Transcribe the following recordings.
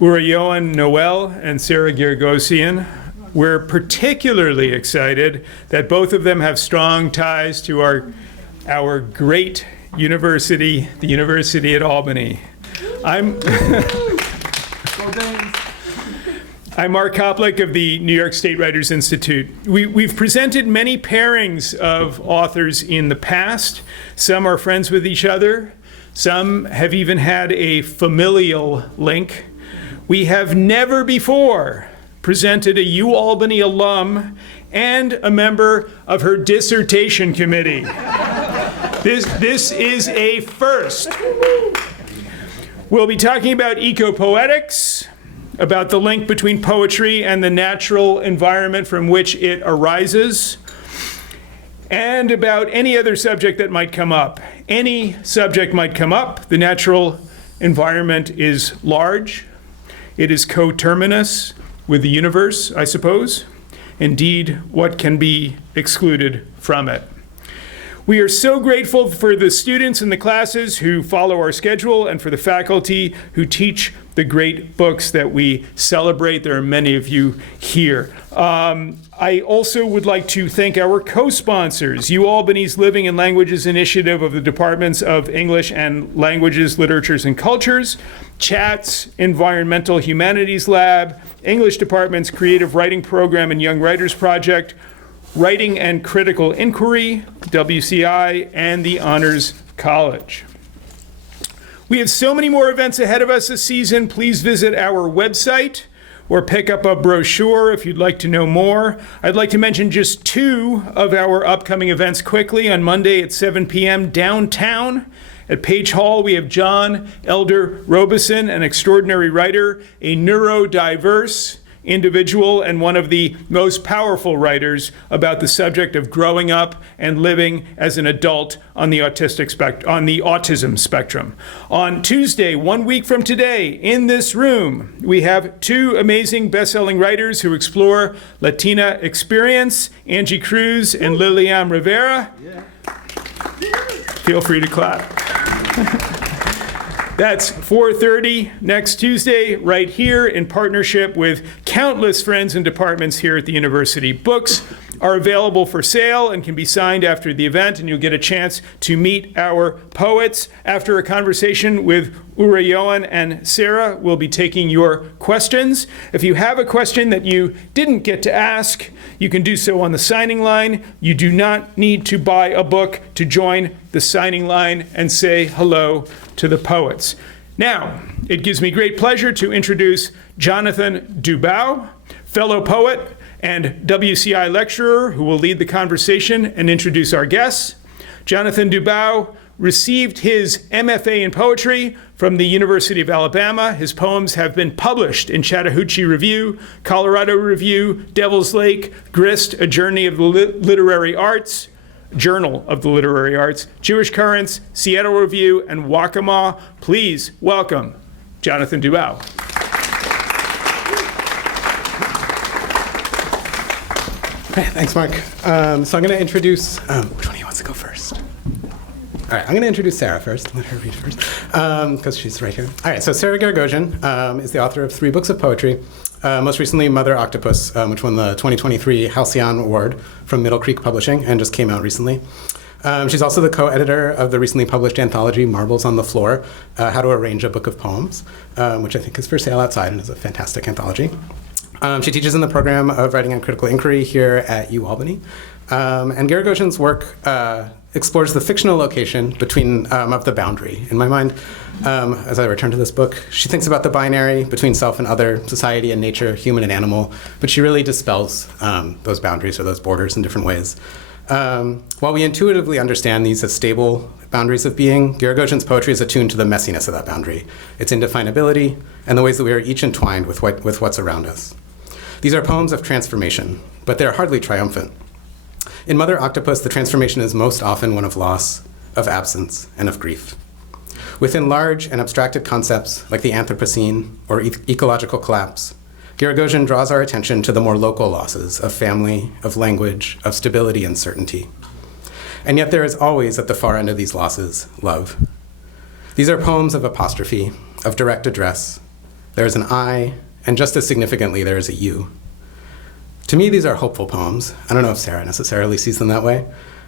Urayoán Noel and Sarah Giragosian. We're particularly excited that both of them have strong ties to our great university, the University at Albany. I'm Mark Koplik of the New York State Writers Institute. We've presented many pairings of authors in the past. Some are friends with each other. Some have even had a familial link. We have never before presented a UAlbany alum and a member of her dissertation committee. This is a first. We'll be talking about ecopoetics, about the link between poetry and the natural environment from which it arises, and about any other subject that might come up. Any subject might come up. The natural environment is large. It is coterminous with the universe, I suppose. Indeed, what can be excluded from it? We are so grateful for the students in the classes who follow our schedule and for the faculty who teach the great books that we celebrate. There are many of you here. I also would like to thank our co-sponsors, UAlbany's Living and Languages Initiative of the Departments of English and Languages, Literatures, and Cultures, CHAT's Environmental Humanities Lab, English Department's Creative Writing Program and Young Writers Project, Writing and Critical Inquiry, WCI, and the Honors College. We have so many more events ahead of us this season. Please visit our website or pick up a brochure if you'd like to know more. I'd like to mention just two of our upcoming events quickly. On Monday at 7 p.m. downtown at Page Hall, we have John Elder Robeson, an extraordinary writer, a neurodiverse individual and one of the most powerful writers about the subject of growing up and living as an adult on the autism spectrum. On Tuesday, 1 week from today, in this room, we have two amazing best-selling writers who explore Latina experience, Angie Cruz and Lilian Rivera. Yeah. Feel free to clap. That's 4:30 next Tuesday, right here in partnership with countless friends and departments here at the university. Books are available for sale and can be signed after the event, and you'll get a chance to meet our poets. After a conversation with Urayoán and Sarah, we'll be taking your questions. If you have a question that you didn't get to ask, you can do so on the signing line. You do not need to buy a book to join the signing line and say hello to the poets. Now, it gives me great pleasure to introduce Jonathan Dubow, fellow poet and WCI lecturer, who will lead the conversation and introduce our guests. Jonathan Dubow received his MFA in poetry from the University of Alabama. His poems have been published in Chattahoochee Review, Colorado Review, Devil's Lake, Grist, A Journey of the Literary Arts, Journal of the Literary Arts, Jewish Currents, Seattle Review, and Waccamaw. Please welcome Jonathan Dubow. Okay, thanks, Mark. So I'm going to introduce, which one of you wants to go first? All right, I'm going to introduce Sarah first. Let her read first, because she's right here. All right, so Sarah Giragosian is the author of 3 books of poetry. Most recently, Mother Octopus, which won the 2023 Halcyon Award from Middle Creek Publishing and just came out recently. She's also the co-editor of the recently published anthology Marbles on the Floor, How to Arrange a Book of Poems, which I think is for sale outside and is a fantastic anthology. She teaches in the program of Writing and Critical Inquiry here at UAlbany. And Giragosian's work explores the fictional location between of the boundary. In my mind, as I return to this book, she thinks about the binary between self and other, society and nature, human and animal, but she really dispels those boundaries or those borders in different ways. While we intuitively understand these as stable boundaries of being, Giragosian's poetry is attuned to the messiness of that boundary, its indefinability, and the ways that we are each entwined with what's around us. These are poems of transformation, but they're hardly triumphant. In Mother Octopus, the transformation is most often one of loss, of absence, and of grief. Within large and abstracted concepts like the Anthropocene or ecological collapse, Giragosian draws our attention to the more local losses of family, of language, of stability and certainty. And yet there is always, at the far end of these losses, love. These are poems of apostrophe, of direct address, there is an I, and just as significantly, there is a you. To me, these are hopeful poems. I don't know if Sarah necessarily sees them that way,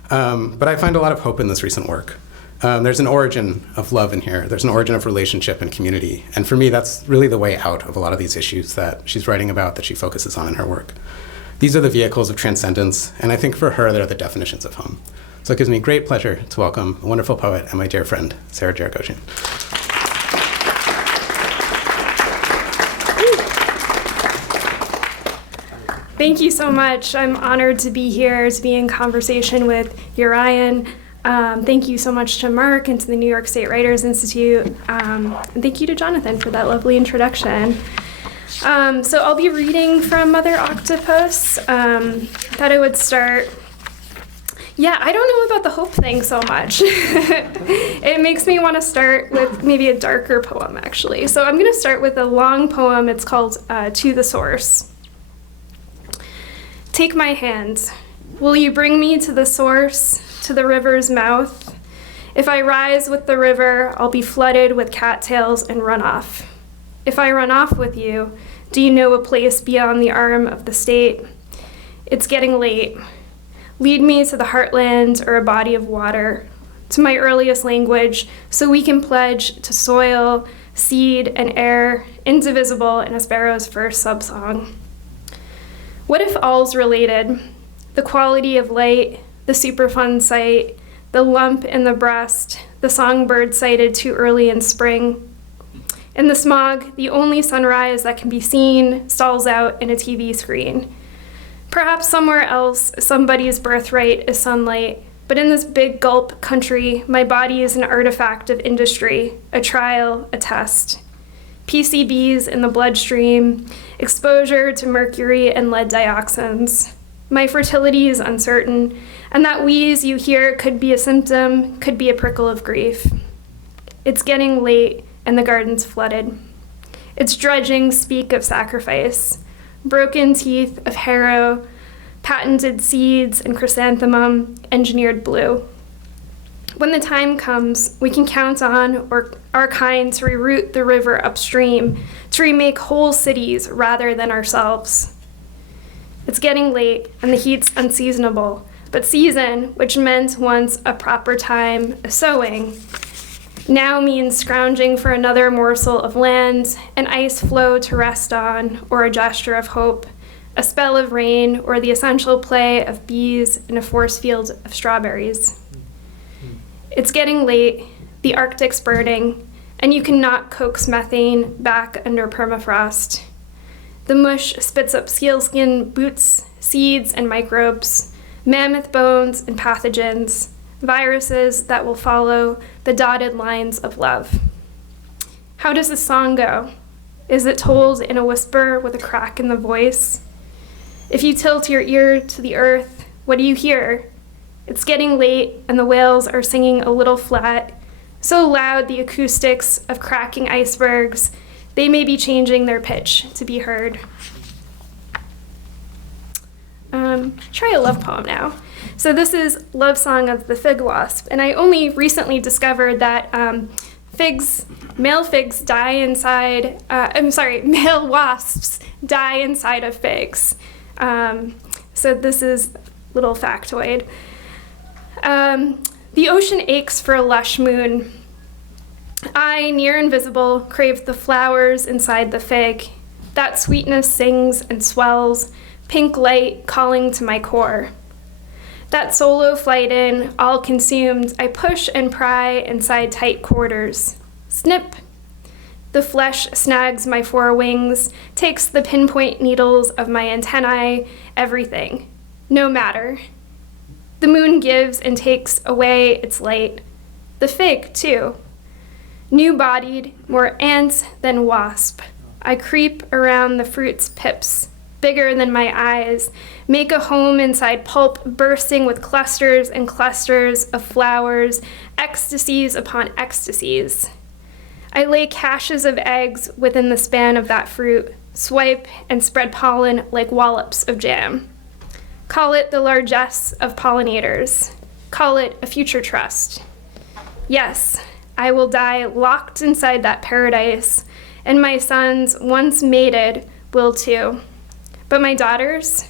but I find a lot of hope in this recent work. There's an origin of love in here. There's an origin of relationship and community. And for me, that's really the way out of a lot of these issues that she's writing about, that she focuses on in her work. These are the vehicles of transcendence, and I think for her, they're the definitions of home. So it gives me great pleasure to welcome a wonderful poet and my dear friend, Sarah Giragosian. Thank you so much. I'm honored to be here, to be in conversation with Urayoán. Thank you so much to Mark and to the New York State Writers Institute. And thank you to Jonathan for that lovely introduction. So I'll be reading from Mother Octopus. Thought I would start. Yeah, I don't know about the hope thing so much. It makes me want to start with maybe a darker poem, actually. So I'm going to start with a long poem. It's called To the Source. Take my hand. Will you bring me to the source, to the river's mouth? If I rise with the river, I'll be flooded with cattails and run off. If I run off with you, do you know a place beyond the arm of the state? It's getting late. Lead me to the heartland or a body of water, to my earliest language, so we can pledge to soil, seed, and air, indivisible in a sparrow's first subsong. What if all's related? The quality of light, the Superfund site, the lump in the breast, the songbird sighted too early in spring. In the smog, the only sunrise that can be seen stalls out in a TV screen. Perhaps somewhere else, somebody's birthright is sunlight, but in this big gulp country, my body is an artifact of industry, a trial, a test. PCBs in the bloodstream, exposure to mercury and lead dioxins. My fertility is uncertain, and that wheeze you hear could be a symptom, could be a prickle of grief. It's getting late, and the garden's flooded. Its dredging speak of sacrifice, broken teeth of harrow, patented seeds and chrysanthemum, engineered blue. When the time comes, we can count on our kind to reroute the river upstream, to remake whole cities rather than ourselves. It's getting late, and the heat's unseasonable, but season, which meant once a proper time, a sowing, now means scrounging for another morsel of land, an ice floe to rest on, or a gesture of hope, a spell of rain, or the essential play of bees in a force field of strawberries. It's getting late, the Arctic's burning, and you cannot coax methane back under permafrost. The mush spits up sealskin boots, seeds and microbes, mammoth bones and pathogens, viruses that will follow the dotted lines of love. How does the song go? Is it told in a whisper with a crack in the voice? If you tilt your ear to the earth, what do you hear? It's getting late, and the whales are singing a little flat, so loud the acoustics of cracking icebergs, they may be changing their pitch to be heard. Try a love poem now. So this is Love Song of the Fig Wasp, and I only recently discovered that male wasps die inside of figs. So this is a little factoid. The ocean aches for a lush moon. I, near invisible, crave the flowers inside the fig. That sweetness sings and swells, pink light calling to my core. That solo flight in, all consumed, I push and pry inside tight quarters. Snip. The flesh snags my forewings, takes the pinpoint needles of my antennae, everything. No matter. The moon gives and takes away its light. The fig, too. New-bodied, more ant than wasp. I creep around the fruit's pips, bigger than my eyes, make a home inside pulp bursting with clusters and clusters of flowers, ecstasies upon ecstasies. I lay caches of eggs within the span of that fruit, swipe and spread pollen like wallops of jam. Call it the largesse of pollinators. Call it a future trust. Yes, I will die locked inside that paradise, and my sons, once mated, will too. But my daughters,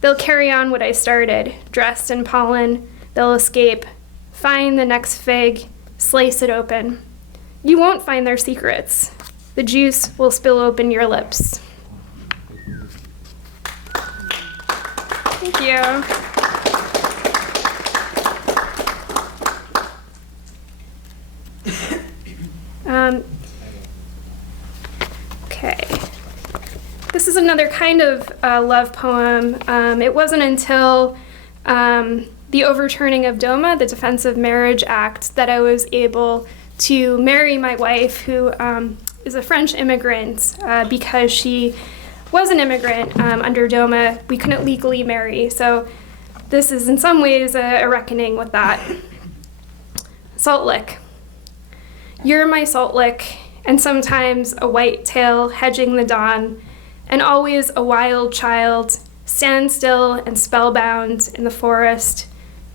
they'll carry on what I started, dressed in pollen. They'll escape, find the next fig, slice it open. You won't find their secrets. The juice will spill open your lips. Thank you. Okay. This is another kind of love poem. It wasn't until the overturning of DOMA, the Defense of Marriage Act, that I was able to marry my wife, who is a French immigrant. Because she was an immigrant under DOMA, we couldn't legally marry. So this is in some ways a reckoning with that. Salt lick. You're my salt lick, and sometimes a white tail hedging the dawn, and always a wild child, standstill and spellbound in the forest,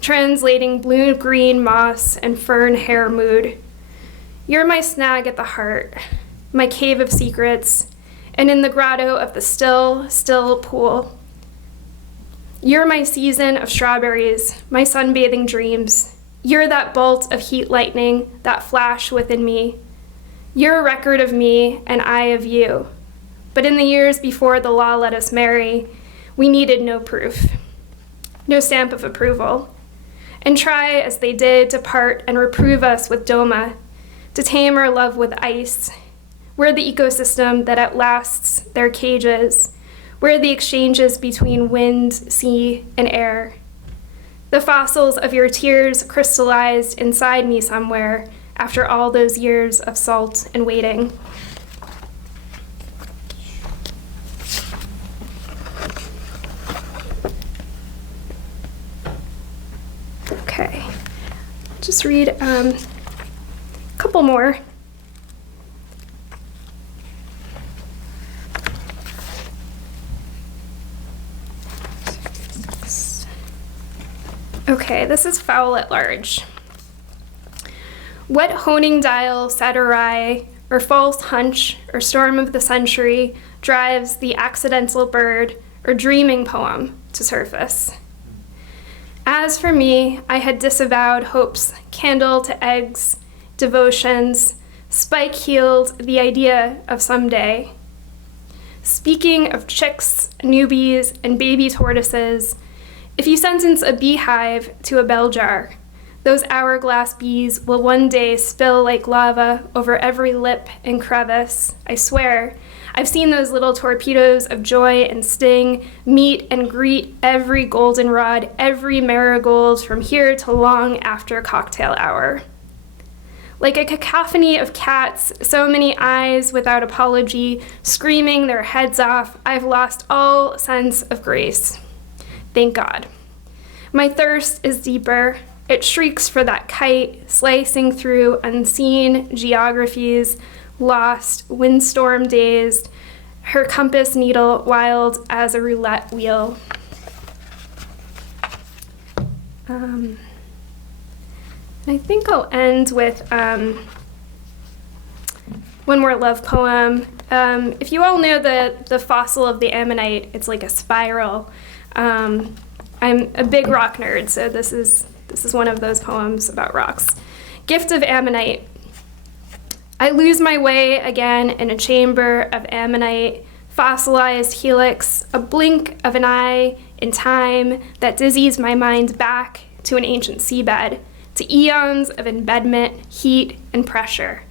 translating blue-green moss and fern hair mood. You're my snag at the heart, my cave of secrets, and in the grotto of the still, still pool. You're my season of strawberries, my sunbathing dreams. You're that bolt of heat lightning, that flash within me. You're a record of me, and I of you. But in the years before the law let us marry, we needed no proof, no stamp of approval. And try as they did to part and reprove us with DOMA, to tame our love with ice. We're the ecosystem that outlasts their cages. We're the exchanges between wind, sea, and air. The fossils of your tears crystallized inside me somewhere after all those years of salt and waiting. Okay, just read a couple more. Okay, this is Fowl at Large. What honing dial, satyrai, or false hunch, or storm of the century drives the accidental bird or dreaming poem to surface? As for me, I had disavowed hope's candle to eggs, devotions, spike-heeled the idea of someday. Speaking of chicks, newbies, and baby tortoises, if you sentence a beehive to a bell jar, those hourglass bees will one day spill like lava over every lip and crevice. I swear, I've seen those little torpedoes of joy and sting meet and greet every goldenrod, every marigold from here to long after cocktail hour. Like a cacophony of cats, so many eyes without apology, screaming their heads off, I've lost all sense of grace. Thank God. My thirst is deeper. It shrieks for that kite, slicing through unseen geographies, lost, windstorm dazed, her compass needle wild as a roulette wheel. I think I'll end with one more love poem. If you all know the fossil of the ammonite, it's like a spiral. I'm a big rock nerd, so this is one of those poems about rocks. Gift of Ammonite. I lose my way again in a chamber of ammonite, fossilized helix, a blink of an eye in time that dizzies my mind back to an ancient seabed, to eons of embedment, heat, and pressure,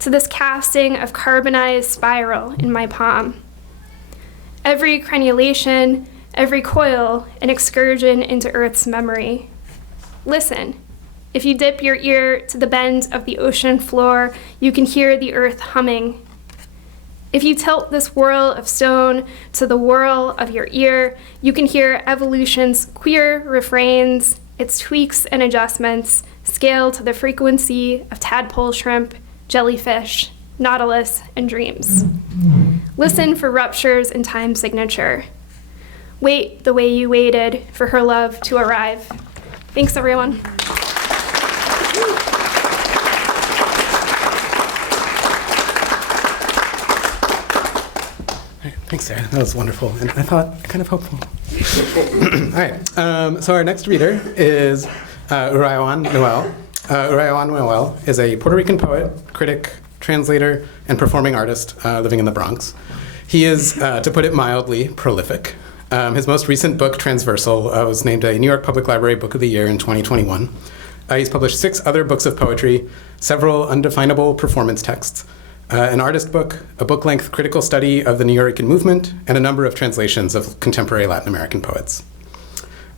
to this casting of carbonized spiral in my palm. Every crenulation, every coil, an excursion into Earth's memory. Listen. If you dip your ear to the bend of the ocean floor, you can hear the earth humming. If you tilt this whirl of stone to the whirl of your ear, you can hear evolution's queer refrains, its tweaks and adjustments, scale to the frequency of tadpole shrimp, jellyfish, nautilus, and dreams. Listen for ruptures in time signature. Wait the way you waited for her love to arrive. Thanks, everyone. right, thanks, Sarah. That was wonderful, and I thought kind of hopeful. All right, so our next reader is Urayoán Noel. Urayoán Noel is a Puerto Rican poet, critic, translator, and performing artist living in the Bronx. He is, to put it mildly, prolific. His most recent book, Transversal, was named a New York Public Library Book of the Year in 2021. He's published 6 other books of poetry, several undefinable performance texts, an artist book, a book-length critical study of the Nuyorican movement, and a number of translations of contemporary Latin American poets.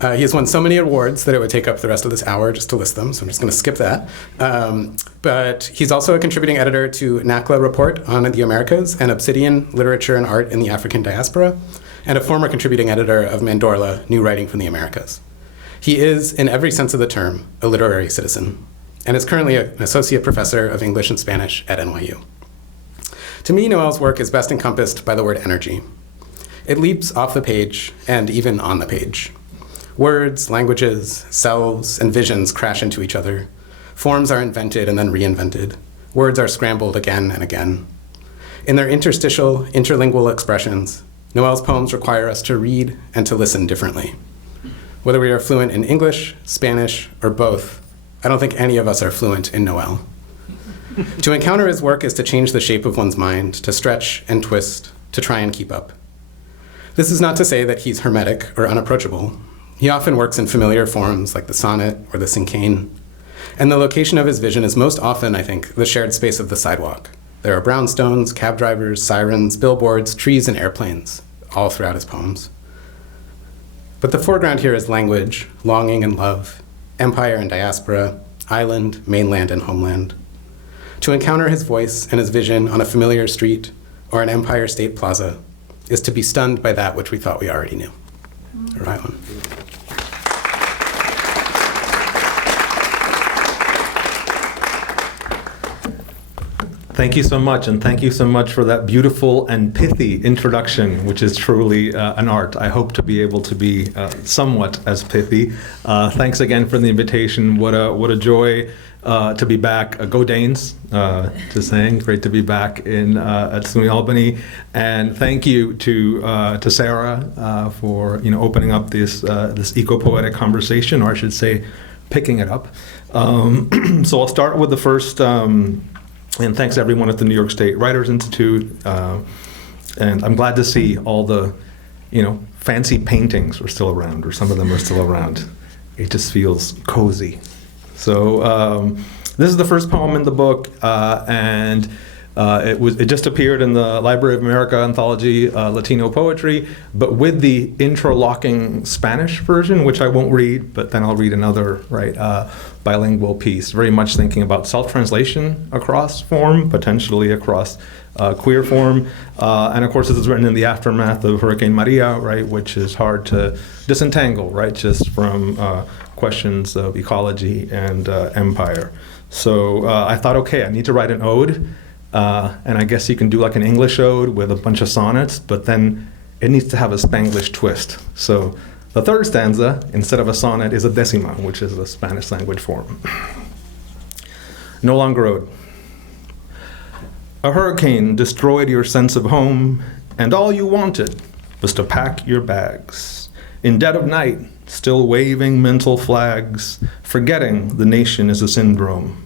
He has won so many awards that it would take up the rest of this hour just to list them, so I'm just going to skip that. But he's also a contributing editor to NACLA Report on the Americas and Obsidian, Literature and Art in the African Diaspora, and a former contributing editor of Mandorla, New Writing from the Americas. He is, in every sense of the term, a literary citizen, and is currently an associate professor of English and Spanish at NYU. To me, Noel's work is best encompassed by the word energy. It leaps off the page and even on the page. Words, languages, selves, and visions crash into each other. Forms are invented and then reinvented. Words are scrambled again and again. In their interstitial, interlingual expressions, Noel's poems require us to read and to listen differently. Whether we are fluent in English, Spanish, or both, I don't think any of us are fluent in Noel. To encounter his work is to change the shape of one's mind, to stretch and twist, to try and keep up. This is not to say that he's hermetic or unapproachable. He often works in familiar forms like the sonnet or the cinquain. And the location of his vision is most often, I think, the shared space of the sidewalk. There are brownstones, cab drivers, sirens, billboards, trees, and airplanes, all throughout his poems. But the foreground here is language, longing and love, empire and diaspora, island, mainland, and homeland. To encounter his voice and his vision on a familiar street or an Empire State Plaza is to be stunned by that which we thought we already knew. Urayoán. Thank you so much, and thank you so much for that beautiful and pithy introduction, which is truly an art. I hope to be able to be somewhat as pithy. Thanks again for the invitation. What a joy to be back. Go Danes, just saying. Great to be back in at UAlbany, and thank you to Sarah for opening up this eco-poetic conversation, or I should say, picking it up. So I'll start with the first. And thanks everyone at the New York State Writers Institute. And I'm glad to see all the, fancy paintings are still around, or some of them are still around. It just feels cozy. So this is the first poem in the book, and it just appeared in the Library of America anthology, Latino Poetry, but with the interlocking Spanish version, which I won't read, but then I'll read another, bilingual piece, very much thinking about self-translation across form, potentially across queer form. And of course, this is written in the aftermath of Hurricane Maria, which is hard to disentangle, just from questions of ecology and empire. So I thought, okay, I need to write an ode. And I guess you can do like an English ode with a bunch of sonnets, but then it needs to have a Spanglish twist. So the third stanza, instead of a sonnet, is a decima, which is a Spanish language form. No longer ode. A hurricane destroyed your sense of home, and all you wanted was to pack your bags. In dead of night, still waving mental flags, forgetting the nation is a syndrome.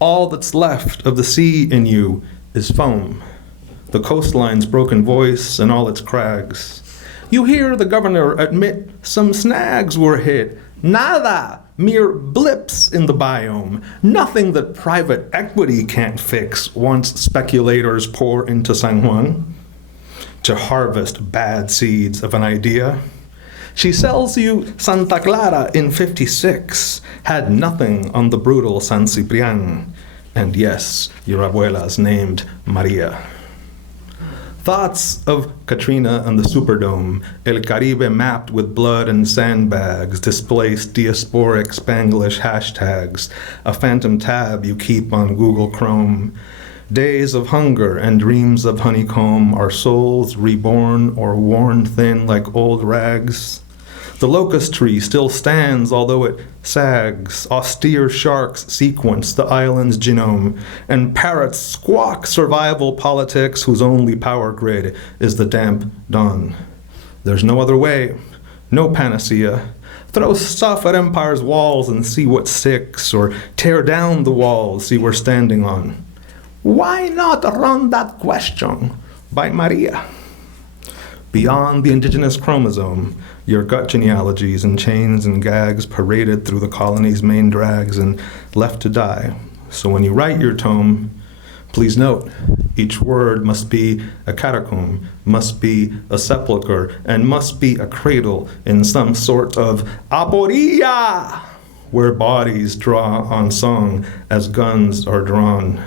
All that's left of the sea in you is foam, the coastline's broken voice and all its crags. You hear the governor admit some snags were hit. Nada, mere blips in the biome. Nothing that private equity can't fix once speculators pour into San Juan to harvest bad seeds of an idea. She sells you Santa Clara in 56, had nothing on the brutal San Ciprián. And yes, your abuela's named Maria. Thoughts of Katrina and the Superdome, El Caribe mapped with blood and sandbags, displaced diasporic Spanglish hashtags, a phantom tab you keep on Google Chrome. Days of hunger and dreams of honeycomb, our souls reborn or worn thin like old rags. The locust tree still stands, although it sags. Austere sharks sequence the island's genome, and parrots squawk survival politics whose only power grid is the damp dawn. There's no other way, no panacea. Throw stuff at empire's walls and see what sticks, or tear down the walls, see we're standing on. Why not run that question by Maria? Beyond the indigenous chromosome, your gut genealogies in chains and gags paraded through the colony's main drags and left to die. So when you write your tome, please note, each word must be a catacomb, must be a sepulcher, and must be a cradle in some sort of aporia, where bodies draw on song as guns are drawn.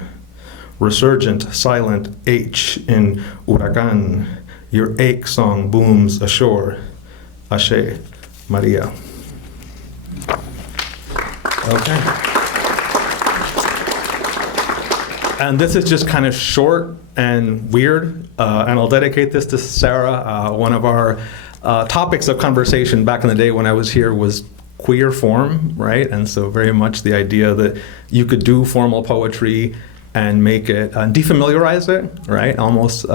Resurgent, silent H in Urayoán, your ache song booms ashore. Ashe, Maria. Okay. And this is just kind of short and weird, and I'll dedicate this to Sarah. One of our topics of conversation back in the day when I was here was queer form, right? And so very much the idea that you could do formal poetry and make it, defamiliarize it, right? Almost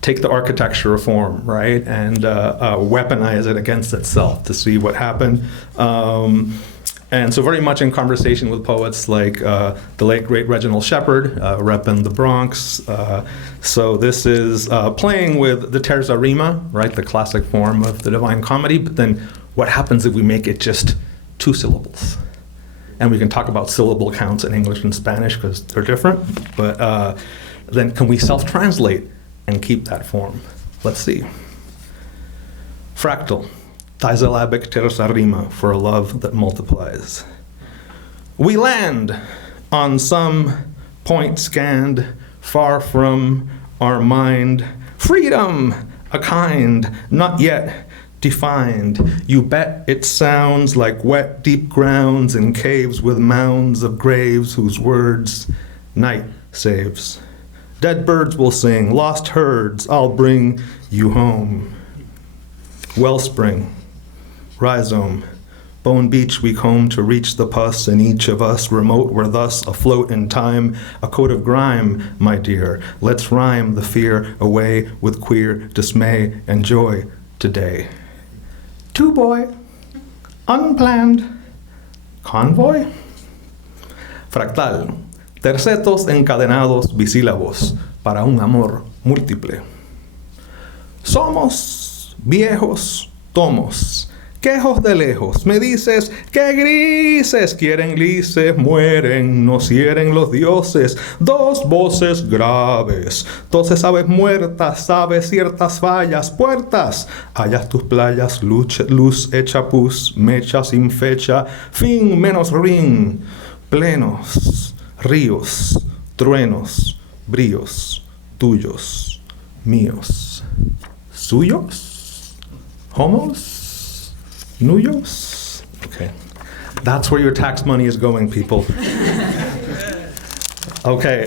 take the architecture of form, right? And weaponize it against itself to see what happened. And so very much in conversation with poets like the late, great Reginald Shepard, repping the Bronx. So this is playing with the terza rima, right? The classic form of the Divine Comedy, but then what happens if we make it just 2 syllables? And we can talk about syllable counts in English and Spanish because they're different, but then can we self-translate and keep that form? Let's see. Fractal, disyllabic terza rima for a love that multiplies. We land on some point scanned far from our mind. Freedom, a kind, not yet defined. You bet it sounds like wet, deep grounds and caves with mounds of graves whose words night saves. Dead birds will sing, lost herds, I'll bring you home. Wellspring, rhizome, bone beach we comb to reach the pus in each of us, remote we're thus afloat in time, a coat of grime, my dear. Let's rhyme the fear away with queer dismay and joy today. 2-boy, unplanned, convoy. Fractal, tercetos encadenados bisílabos para un amor múltiple. Somos viejos tomos, quejos de lejos. Me dices que grises quieren lises, mueren, nos hieren los dioses. 2 voces graves, 12 aves muertas, sabes ciertas fallas, puertas. Hallas tus playas, luz hecha pus, mecha sin fecha, fin menos ring, plenos, ríos, truenos, bríos, tuyos, míos, suyos, homos, nuyos. Okay, that's where your tax money is going, people. Okay,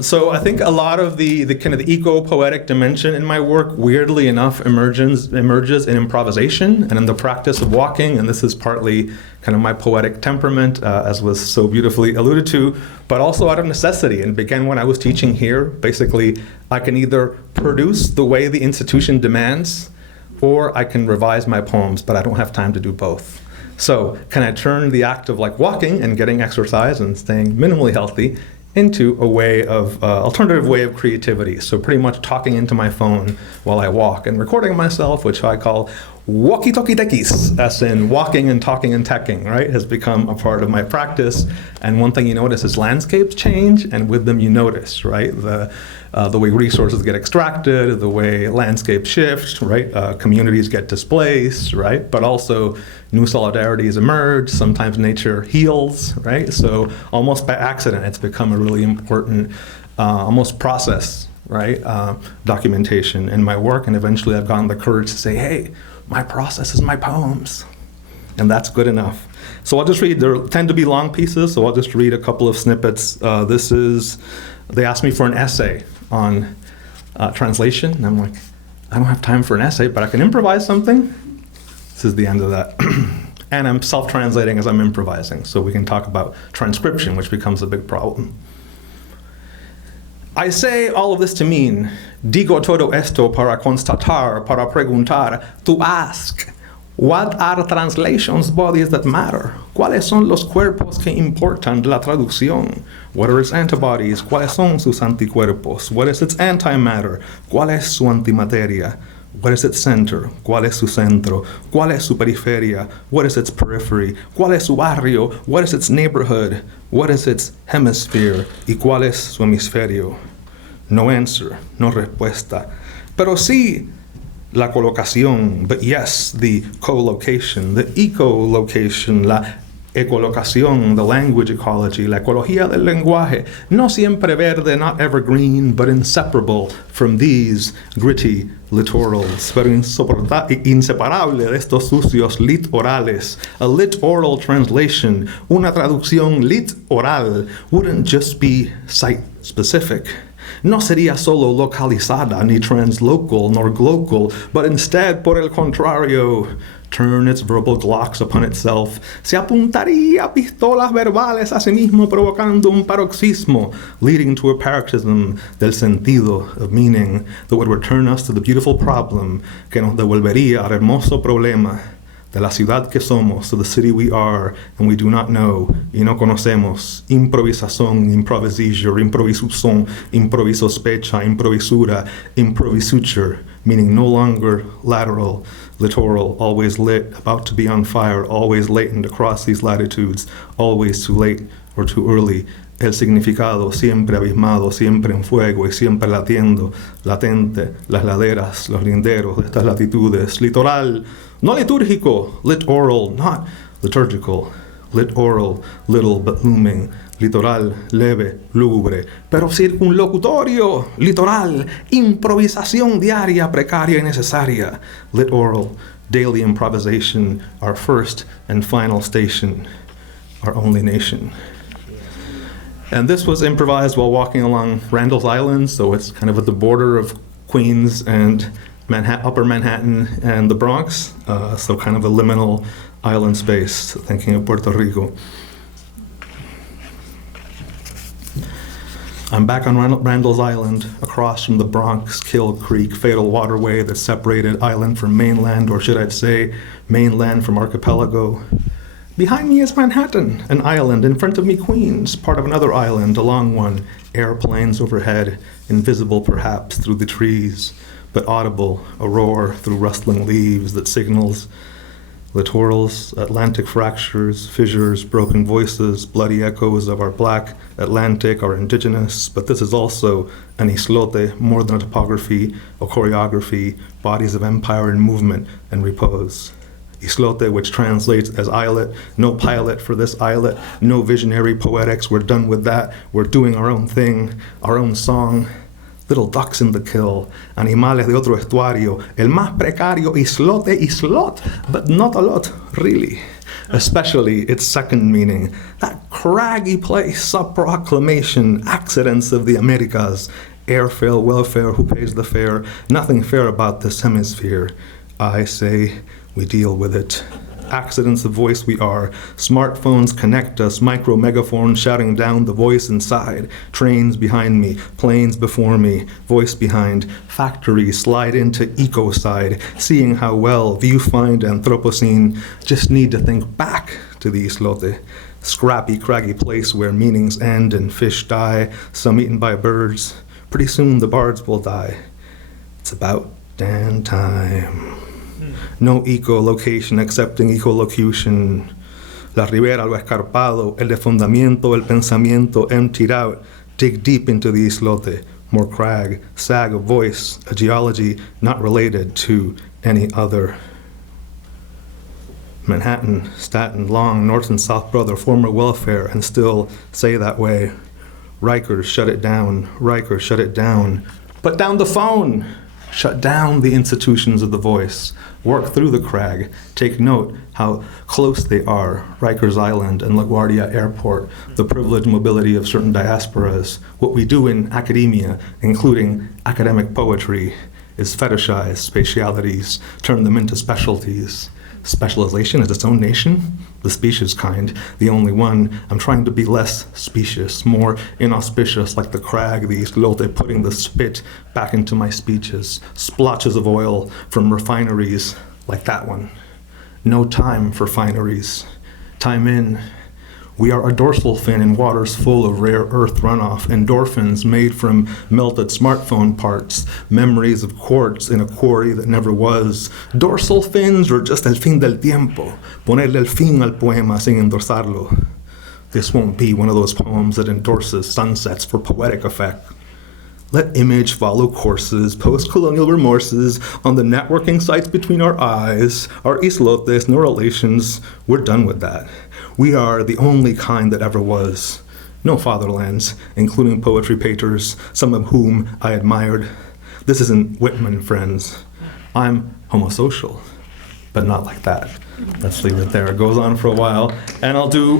so I think a lot of the kind of the eco-poetic dimension in my work, weirdly enough, emerges in improvisation and in the practice of walking, and this is partly kind of my poetic temperament, as was so beautifully alluded to, but also out of necessity, and began when I was teaching here. Basically, I can either produce the way the institution demands, or I can revise my poems, but I don't have time to do both. So can I turn the act of like walking and getting exercise and staying minimally healthy into a way of, alternative way of creativity. So pretty much talking into my phone while I walk and recording myself, which I call walkie-talkie-techies, as in walking and talking and teching, right, has become a part of my practice. And one thing you notice is landscapes change, and with them you notice, right, the way resources get extracted, the way landscapes shift, right, communities get displaced, right, but also new solidarities emerge, sometimes nature heals, right, so almost by accident it's become a really important almost process, right, documentation in my work, and eventually I've gotten the courage to say, hey, my process is my poems, and that's good enough. So I'll just read, there tend to be long pieces, so I'll just read a couple of snippets. This is, they asked me for an essay on translation, and I'm like, I don't have time for an essay, but I can improvise something. This is the end of that. And I'm self-translating as I'm improvising, so we can talk about transcription, which becomes a big problem. I say all of this to mean, digo todo esto para constatar, para preguntar, to ask, what are translations bodies that matter? ¿Cuáles son los cuerpos que importan de la traducción? What are its antibodies? ¿Cuáles son sus anticuerpos? What is its antimatter? ¿Cuál es su antimateria? What is its center? ¿Cuál es su centro? ¿Cuál es su periferia? What is its periphery? ¿Cuál es su barrio? What is its neighborhood? What is its hemisphere? ¿Y cuál es su hemisferio? No answer, no respuesta. Pero sí, la colocación, but yes, the co-location, the eco-location, la ecolocación, the language ecology, la ecología del lenguaje, no siempre verde, not evergreen, but inseparable from these gritty litorals, pero inseparable de estos sucios litorales. A lit-oral translation, una traducción lit-oral, wouldn't just be site-specific. No sería solo localizada, ni translocal, nor glocal, but instead, por el contrario, turn its verbal glocks upon itself, se apuntaría pistolas verbales a sí mismo, provocando un paroxismo, leading to a paroxysm del sentido, of meaning, that would return us to the beautiful problem, que nos devolvería al hermoso problema, de la ciudad que somos, to the city we are, and we do not know, y no conocemos, improvisación, improvisure, improvisuzón, improvisospecha, improvisura, improvisure, meaning no longer lateral, littoral, always lit, about to be on fire, always latent across these latitudes, always too late or too early. El significado siempre abismado, siempre en fuego y siempre latiendo, latente, las laderas, los linderos de estas latitudes. Litoral, no litúrgico, lit-oral, not liturgical, lit-oral, little but looming, litoral, leve, lúgubre, pero circunlocutorio, litoral, improvisación diaria, precaria y necesaria, lit-oral, daily improvisation, our first and final station, our only nation. And this was improvised while walking along Randall's Island, so it's kind of at the border of Queens and Upper Manhattan and the Bronx, so kind of a liminal island space, thinking of Puerto Rico. I'm back on Randall's Island, across from the Bronx Kill Creek fatal waterway that separated island from mainland, or should I say, mainland from archipelago. Behind me is Manhattan, an island. In front of me, Queens, part of another island, a long one. Airplanes overhead, invisible perhaps through the trees, but audible, a roar through rustling leaves that signals littorals, Atlantic fractures, fissures, broken voices, bloody echoes of our black Atlantic, our indigenous, but this is also an islote, more than a topography, a choreography, bodies of empire and movement and repose. Islote, which translates as islet, no pilot for this islet, no visionary poetics, we're done with that, we're doing our own thing, our own song. Little ducks in the kill, animales de otro estuario, el más precario islote, islot, but not a lot, really. Especially its second meaning, that craggy place, a proclamation, accidents of the Americas, airfare, welfare, who pays the fare, nothing fair about this hemisphere. I say, we deal with it. Accidents of voice we are. Smartphones connect us, micro megaphones shouting down the voice inside. Trains behind me, planes before me, voice behind. Factories slide into ecocide, seeing how well viewfind Anthropocene just need to think back to the islote. Scrappy, craggy place where meanings end and fish die, some eaten by birds. Pretty soon the bards will die. It's about damn time. No eco-location accepting eco-locution. La ribera, lo escarpado, el defundamiento, el pensamiento emptied out. Dig deep into the islote. More crag, sag of voice, a geology not related to any other. Manhattan, Staten, Long, North and South Brother, former welfare, and still say that way. Rikers, shut it down. Rikers, shut it down. Put down the phone. Shut down the institutions of the voice. Work through the crag. Take note how close they are. Rikers Island and LaGuardia Airport, the privileged mobility of certain diasporas. What we do in academia, including academic poetry, is fetishize spatialities, turn them into specialties. Specialization is its own nation, the specious kind, the only one. I'm trying to be less specious, more inauspicious, like the crag, the islote, putting the spit back into my speeches. Splotches of oil from refineries, like that one. No time for fineries. Time in. We are a dorsal fin in waters full of rare earth runoff, endorphins made from melted smartphone parts, memories of quartz in a quarry that never was. Dorsal fins or just el fin del tiempo, ponerle el fin al poema sin endorsarlo. This won't be one of those poems that endorses sunsets for poetic effect. Let image follow courses, post-colonial remorses on the networking sites between our eyes, our islotes, no relations. We're done with that. We are the only kind that ever was. No fatherlands, including poetry paters, some of whom I admired. This isn't Whitman, friends. I'm homosocial, but not like that. Let's leave it there. It goes on for a while. And I'll do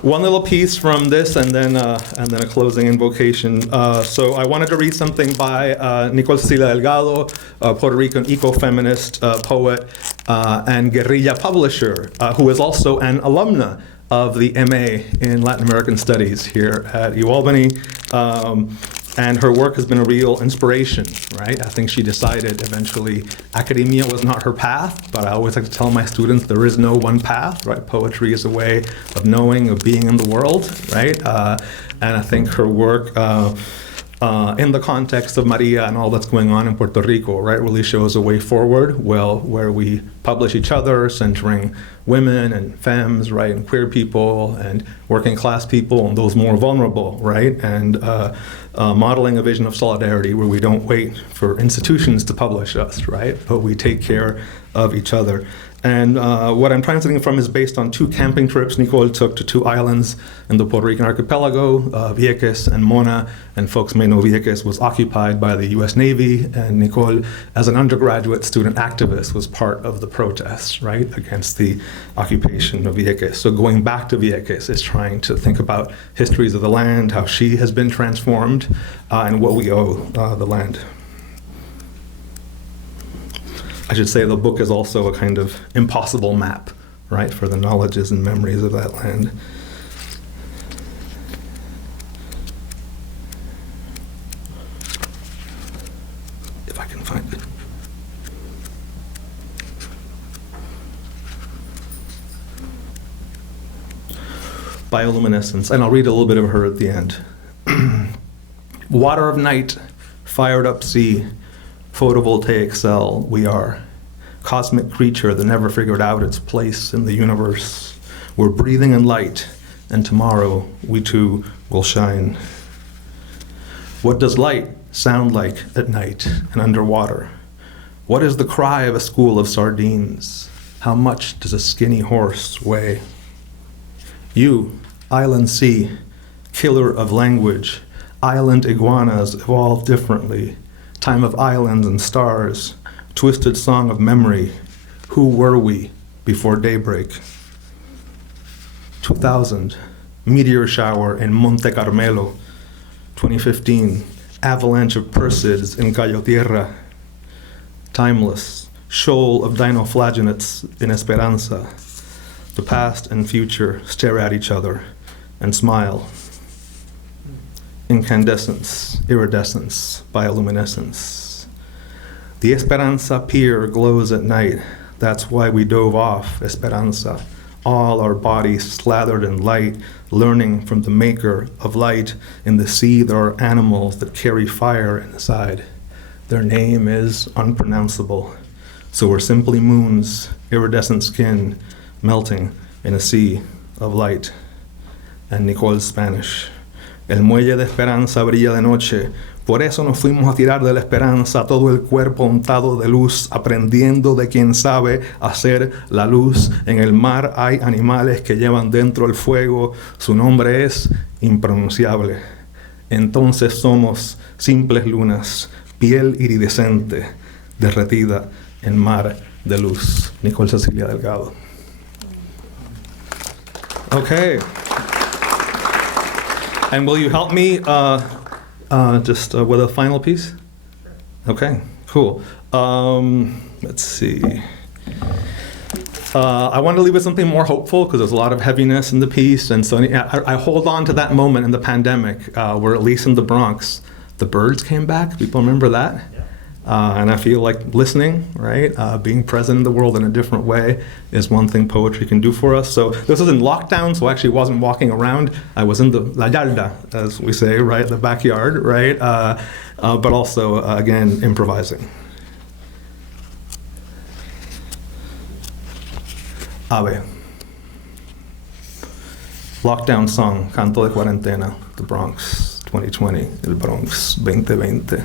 one little piece from this, and then a closing invocation. So I wanted to read something by Nicole Cecilia Delgado, a Puerto Rican eco-feminist poet and guerrilla publisher, who is also an alumna of the MA in Latin American Studies here at UAlbany. And her work has been a real inspiration, right? I think she decided eventually academia was not her path, but I always like to tell my students there is no one path, right? Poetry is a way of knowing, of being in the world, right? And I think her work in the context of Maria and all that's going on in Puerto Rico, right, really shows a way forward, well, where we publish each other, centering women and femmes, right, and queer people and working class people and those more vulnerable, right, and modeling a vision of solidarity where we don't wait for institutions to publish us, right, but we take care of each other. And what I'm translating from is based on 2 camping trips Nicole took to 2 islands in the Puerto Rican archipelago, Vieques and Mona. And folks may know Vieques was occupied by the US Navy, and Nicole, as an undergraduate student activist, was part of the protests, right, against the occupation of Vieques. So going back to Vieques is trying to think about histories of the land, how she has been transformed, and what we owe the land. I should say the book is also a kind of impossible map, right, for the knowledges and memories of that land. If I can find it. Bioluminescence, and I'll read a little bit of her at the end. Water of night, fired up sea, photovoltaic cell, we are. Cosmic creature that never figured out its place in the universe. We're breathing in light, and tomorrow we too will shine. What does light sound like at night and underwater? What is the cry of a school of sardines? How much does a skinny horse weigh? You, island sea, killer of language, island iguanas evolve differently. Time of islands and stars, twisted song of memory. Who were we before daybreak? 2000, meteor shower in Monte Carmelo. 2015, avalanche of Perseids in Cayo Tierra. Timeless, shoal of dinoflagellates in Esperanza. The past and future stare at each other and smile. Incandescence, iridescence, bioluminescence. The Esperanza pier glows at night. That's why we dove off Esperanza. All our bodies slathered in light, learning from the maker of light. In the sea there are animals that carry fire inside. Their name is unpronounceable. So we're simply moons, iridescent skin, melting in a sea of light. And Nicole's Spanish. El muelle de esperanza brilla de noche, por eso nos fuimos a tirar de la esperanza, todo el cuerpo untado de luz, aprendiendo de quien sabe hacer la luz. En el mar hay animales que llevan dentro el fuego, su nombre es impronunciable. Entonces somos simples lunas, piel iridescente, derretida en mar de luz. Nicole Cecilia Delgado. Okay. And will you help me just with a final piece? Okay, Cool. Let's see. I wanted to leave with something more hopeful because there's a lot of heaviness in the piece. And so I hold on to that moment in the pandemic where, at least in the Bronx, the birds came back. People remember that? And I feel like listening, right? Being present in the world in a different way is one thing poetry can do for us. So this was in lockdown, so I actually wasn't walking around. I was in the la yarda, as we say, right? The backyard, right? But also, again, improvising. Ave. Lockdown song, Canto de Cuarentena, the Bronx, 2020, el Bronx, 2020.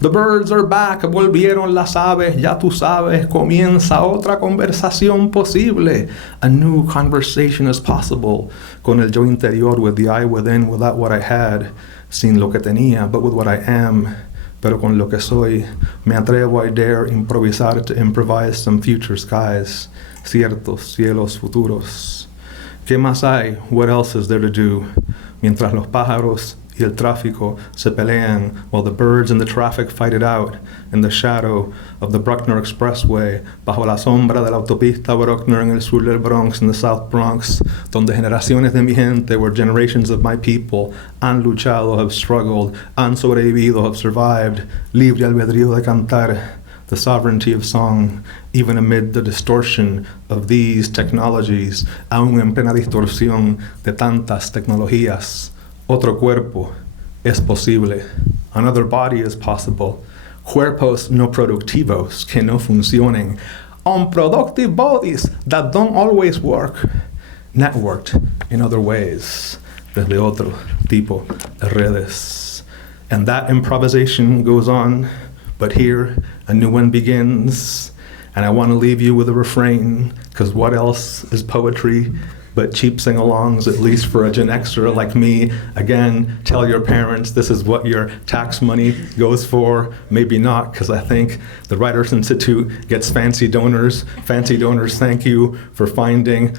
The birds are back, volvieron las aves, ya tú sabes, comienza otra conversación posible. A new conversation is possible, con el yo interior, with the I within, without what I had, sin lo que tenía, but with what I am, pero con lo que soy. Me atrevo, I dare improvisar, to improvise some future skies, ciertos cielos futuros. ¿Qué más hay? What else is there to do? Mientras los pájaros y el tráfico se pelean, while the birds and the traffic fight it out in the shadow of the Bruckner Expressway, bajo la sombra de la autopista Bruckner en el sur del Bronx, in the South Bronx, donde generaciones de mi gente, where generations of my people han luchado, have struggled, han sobrevivido, have survived, libre albedrío de cantar, the sovereignty of song, even amid the distortion of these technologies, aún en plena distorsión de tantas tecnologías. Otro cuerpo es posible. Another body is possible. Cuerpos no productivos que no funcionen. Unproductive bodies that don't always work. Networked in other ways. Desde otro tipo de redes. And that improvisation goes on, but here a new one begins. And I want to leave you with a refrain, because what else is poetry but cheap sing-alongs, at least for a Gen Xer like me? Again, tell your parents this is what your tax money goes for. Maybe not, because I think the Writers Institute gets fancy donors. Fancy donors, thank you for finding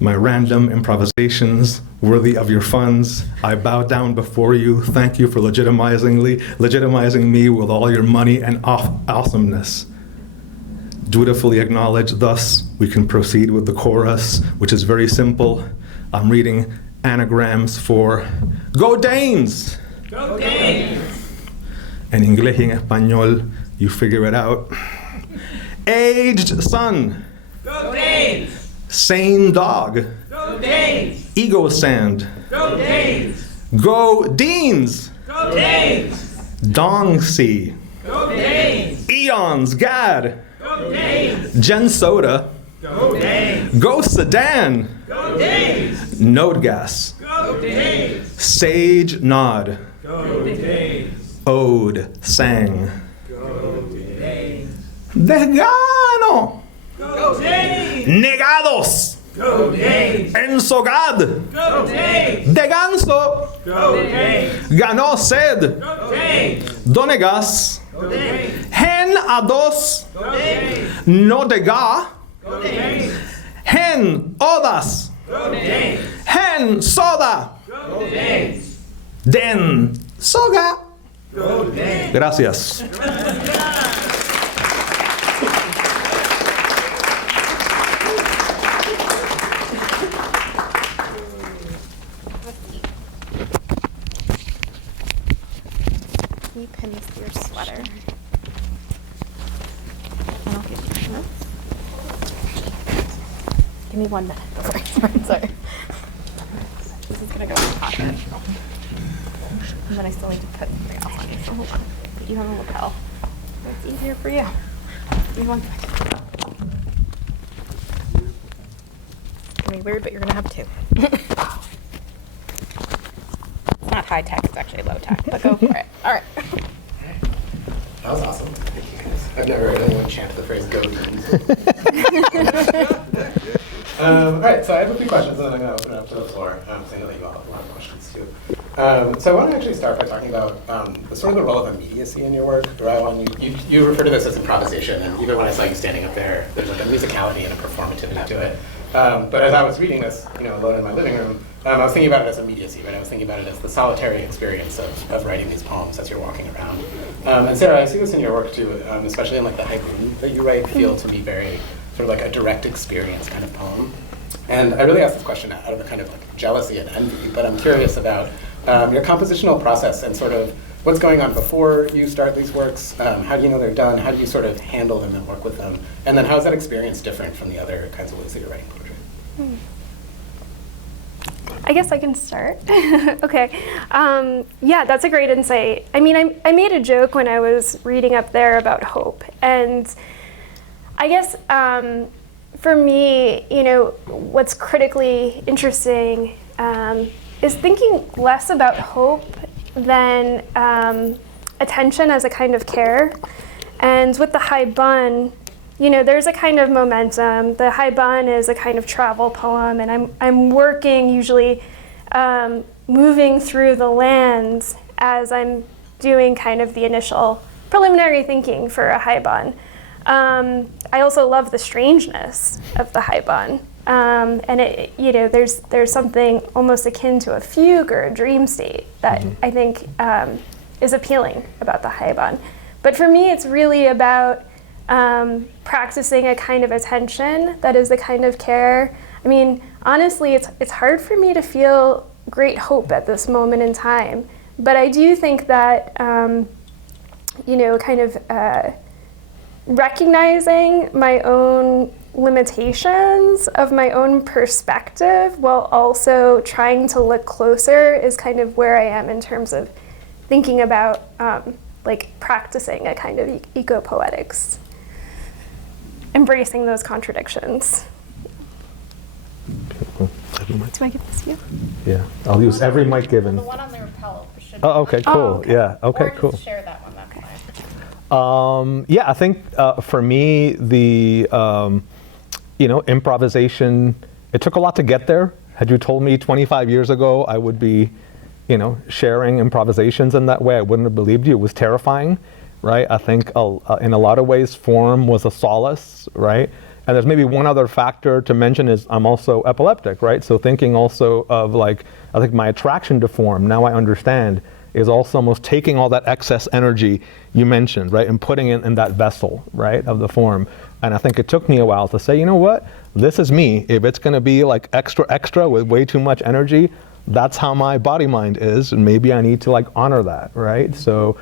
my random improvisations worthy of your funds. I bow down before you. Thank you for legitimizing me with all your money and awesomeness. Dutifully acknowledge, thus we can proceed with the chorus, which is very simple. I'm reading anagrams for Go Danes! Go Danes! En inglés y en español, you figure it out. Aged son. Go Danes! Sane dog. Go Danes! Ego sand. Go Danes! Go Deans! Go Danes! Dong sea. Go Danes! Eons, Gad. Go Danes! Gen soda. Go Danes! Go sedan. Go Danes! Node gas. Go Danes! Sage nod. Go Danes! Ode sang. Go Danes! Desgano. Go Danes! Negados. Go Danes! Ensogad. Go Danes! De ganso. Go Danes! Ganó sed. Go Danes! Donegas. Go Danes! Hen a dos. Go Danes! No de ga. Go Danes! Hen odas. Go Danes! Hen soda. Go Danes! Den soga. Go Danes! Gracias. Can you pin this to your sweater? And I'll give you notes. Give me 1 minute before I start. Sorry. This is gonna go in the pocket. And then I still need to put something else on you. So hold on. But you have a lapel. So it's easier for you. Give me 1 second. It's gonna be weird, but you're gonna have 2. It's not high tech, it's actually low tech, but go for it. All right. That was awesome. Thank you guys. I've never heard anyone chant the phrase "go Deans." All right, so I have a few questions, and then I'm going to open it up to the floor. So I know that you all have a lot of questions too. So I want to actually start by talking about the sort of the role of immediacy in your work. Urayoán, you refer to this as improvisation, and even when I saw you standing up there, there's like a musicality and a performativity to it. But as I was reading this, alone in my living room, I was thinking about it as immediacy, right? I was thinking about it as the solitary experience of writing these poems as you're walking around. And Sarah, I see this in your work too, especially in like the haiku that you write, feel to be very sort of like a direct experience kind of poem. And I really asked this question out of a kind of like jealousy and envy, but I'm curious about your compositional process and sort of what's going on before you start these works. How do you know they're done? How do you sort of handle them and work with them? And then how is that experience different from the other kinds of ways that you're writing poetry? I guess I can start. Okay. Yeah, that's a great insight. I mean, I made a joke when I was reading up there about hope. And I guess for me, you know, what's critically interesting is thinking less about hope than attention as a kind of care. And with the high bun, you know, there's a kind of momentum. The high bun is a kind of travel poem, and I'm working usually moving through the lands as I'm doing kind of the initial preliminary thinking for a high bun. I also love the strangeness of the high bun, and it, you know, there's something almost akin to a fugue or a dream state that I think is appealing about the high bun. But for me, it's really about practicing a kind of attention that is the kind of care. I mean, honestly, it's hard for me to feel great hope at this moment in time. But I do think that, you know, kind of recognizing my own limitations of my own perspective while also trying to look closer is kind of where I am in terms of thinking about like practicing a kind of eco-poetics. Embracing those contradictions. Beautiful. Do I give this to you? Yeah, I'll use every mic given. The one on the rappel should. Oh, okay, cool. okay. Yeah, okay, or cool. Just share that one. That's fine. Yeah, I think for me, the you know, improvisation, it took a lot to get there. Had you told me 25 years ago I would be, you know, sharing improvisations in that way, I wouldn't have believed you. It was terrifying, right? I think in a lot of ways form was a solace, right? And there's maybe one other factor to mention is I'm also epileptic, right? So thinking also of like, I think my attraction to form, now I understand, is also almost taking all that excess energy you mentioned, right? And putting it in that vessel, right, of the form. And I think it took me a while to say, you know what, this is me. If it's gonna be like extra with way too much energy, that's how my body mind is, and maybe I need to like honor that, right? So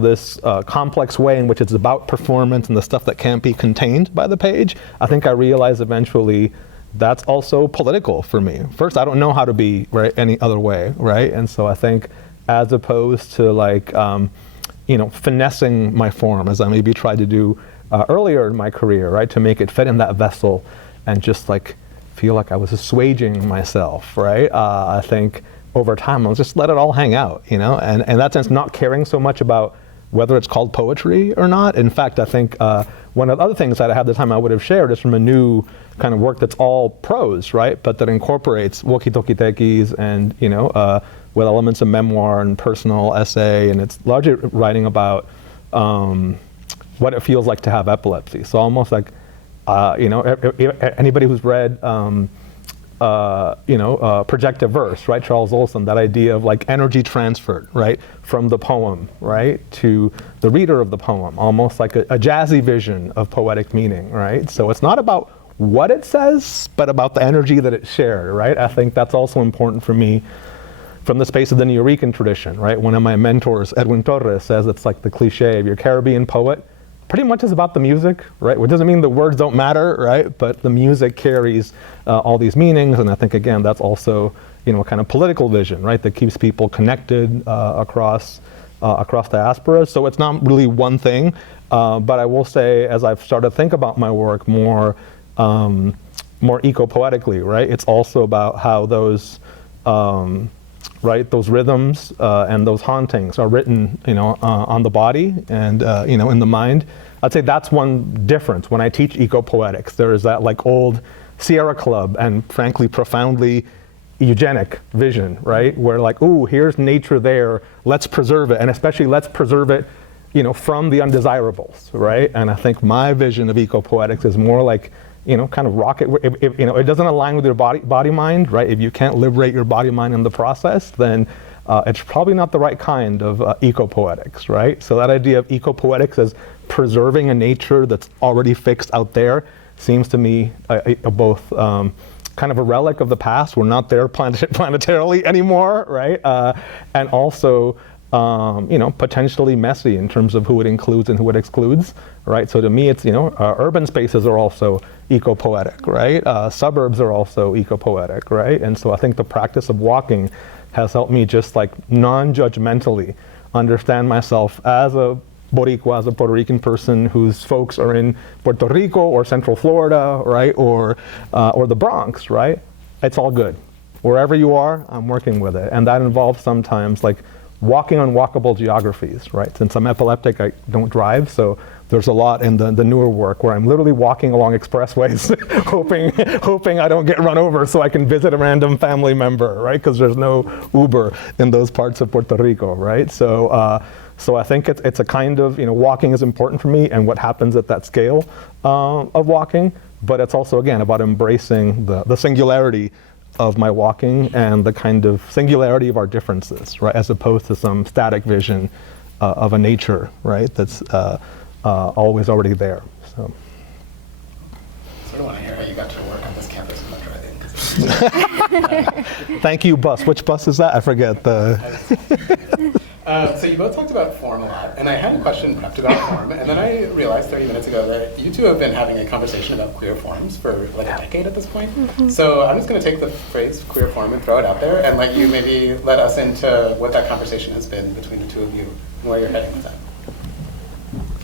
this complex way in which it's about performance and the stuff that can't be contained by the page, I think I realized eventually that's also political for me. First, I don't know how to be right any other way, right? And so I think as opposed to like, you know, finessing my form as I maybe tried to do earlier in my career, right? To make it fit in that vessel and just like feel like I was assuaging myself, right? I think over time I'll just let it all hang out, you know? And in that sense, not caring so much about whether it's called poetry or not. In fact, I think one of the other things that I had the time I would have shared is from a new kind of work that's all prose, right? But that incorporates walkie-talkie-techies and, you know, with elements of memoir and personal essay, and it's largely writing about what it feels like to have epilepsy. So almost like, you know, anybody who's read, you know, projective verse, right? Charles Olson, that idea of like energy transferred, right? From the poem, right? To the reader of the poem, almost like a jazzy vision of poetic meaning, right? So it's not about what it says, but about the energy that it shared, right? I think that's also important for me from the space of the Nuyorican tradition, right? One of my mentors, Edwin Torres, says it's like the cliche of your Caribbean poet pretty much is about the music, right? Which doesn't mean the words don't matter, right? But the music carries all these meanings, and I think, again, that's also, you know, a kind of political vision, right? That keeps people connected across diaspora. So it's not really one thing, but I will say, as I've started to think about my work more eco-poetically, right? It's also about how those, right, those rhythms and those hauntings are written, you know, on the body and, you know, in the mind. I'd say that's one difference when I teach eco-poetics. There is that like old Sierra Club and frankly profoundly eugenic vision, right? Where like, ooh, here's nature there, let's preserve it. And especially let's preserve it, you know, from the undesirables, right? And I think my vision of eco-poetics is more like kind of rock it. If it doesn't align with your body mind, right? If you can't liberate your body mind in the process, then it's probably not the right kind of ecopoetics, right? So that idea of ecopoetics as preserving a nature that's already fixed out there seems to me both kind of a relic of the past. We're not there planetarily anymore, right? And also, potentially messy in terms of who it includes and who it excludes, right? So to me, it's, urban spaces are also ecopoetic, right? Suburbs are also ecopoetic, right? And so I think the practice of walking has helped me just like non-judgmentally understand myself as a Boricua, as a Puerto Rican person whose folks are in Puerto Rico or Central Florida, right? Or the Bronx, right? It's all good. Wherever you are, I'm working with it. And that involves sometimes like walking on walkable geographies, right? Since I'm epileptic, I don't drive, so there's a lot in the newer work where I'm literally walking along expressways, hoping I don't get run over so I can visit a random family member, right? Because there's no Uber in those parts of Puerto Rico, right? So I think it's a kind of, walking is important for me and what happens at that scale of walking, but it's also, again, about embracing the singularity of my walking and the kind of singularity of our differences, right? As opposed to some static vision of a nature, right? That's always already there. So. I sort of want to hear how you got to work on this campus in Madrid. Thank you, bus. Which bus is that? I forget the. So you both talked about form a lot, and I had a question prepped about form, and then I realized 30 minutes ago that you two have been having a conversation about queer forms for like a decade at this point. So I'm just going to take the phrase queer form and throw it out there and let you maybe let us into what that conversation has been between the two of you and where you're heading with that.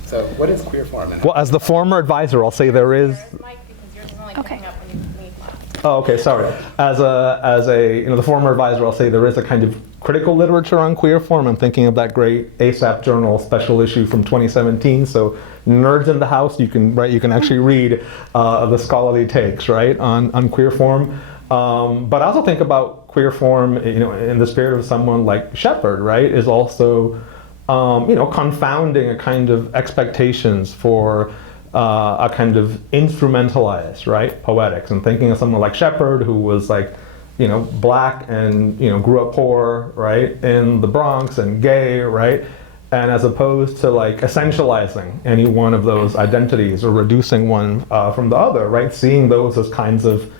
So what is queer form? And well, as the former advisor, I'll say there is. Mike, because yours is only Okay. coming up when you leave class. Oh, okay, sorry. As a the former advisor, I'll say there is a kind of critical literature on queer form. I'm thinking of that great ASAP Journal special issue from 2017. So nerds in the house, you can actually read the scholarly takes, right, on queer form. But I also think about queer form, in the spirit of someone like Shepard, right, is also, confounding a kind of expectations for a kind of instrumentalized, right, poetics. And thinking of someone like Shepard, who was like, black and, grew up poor, right, in the Bronx and gay, right? And as opposed to like essentializing any one of those identities or reducing one from the other, right? Seeing those as kinds of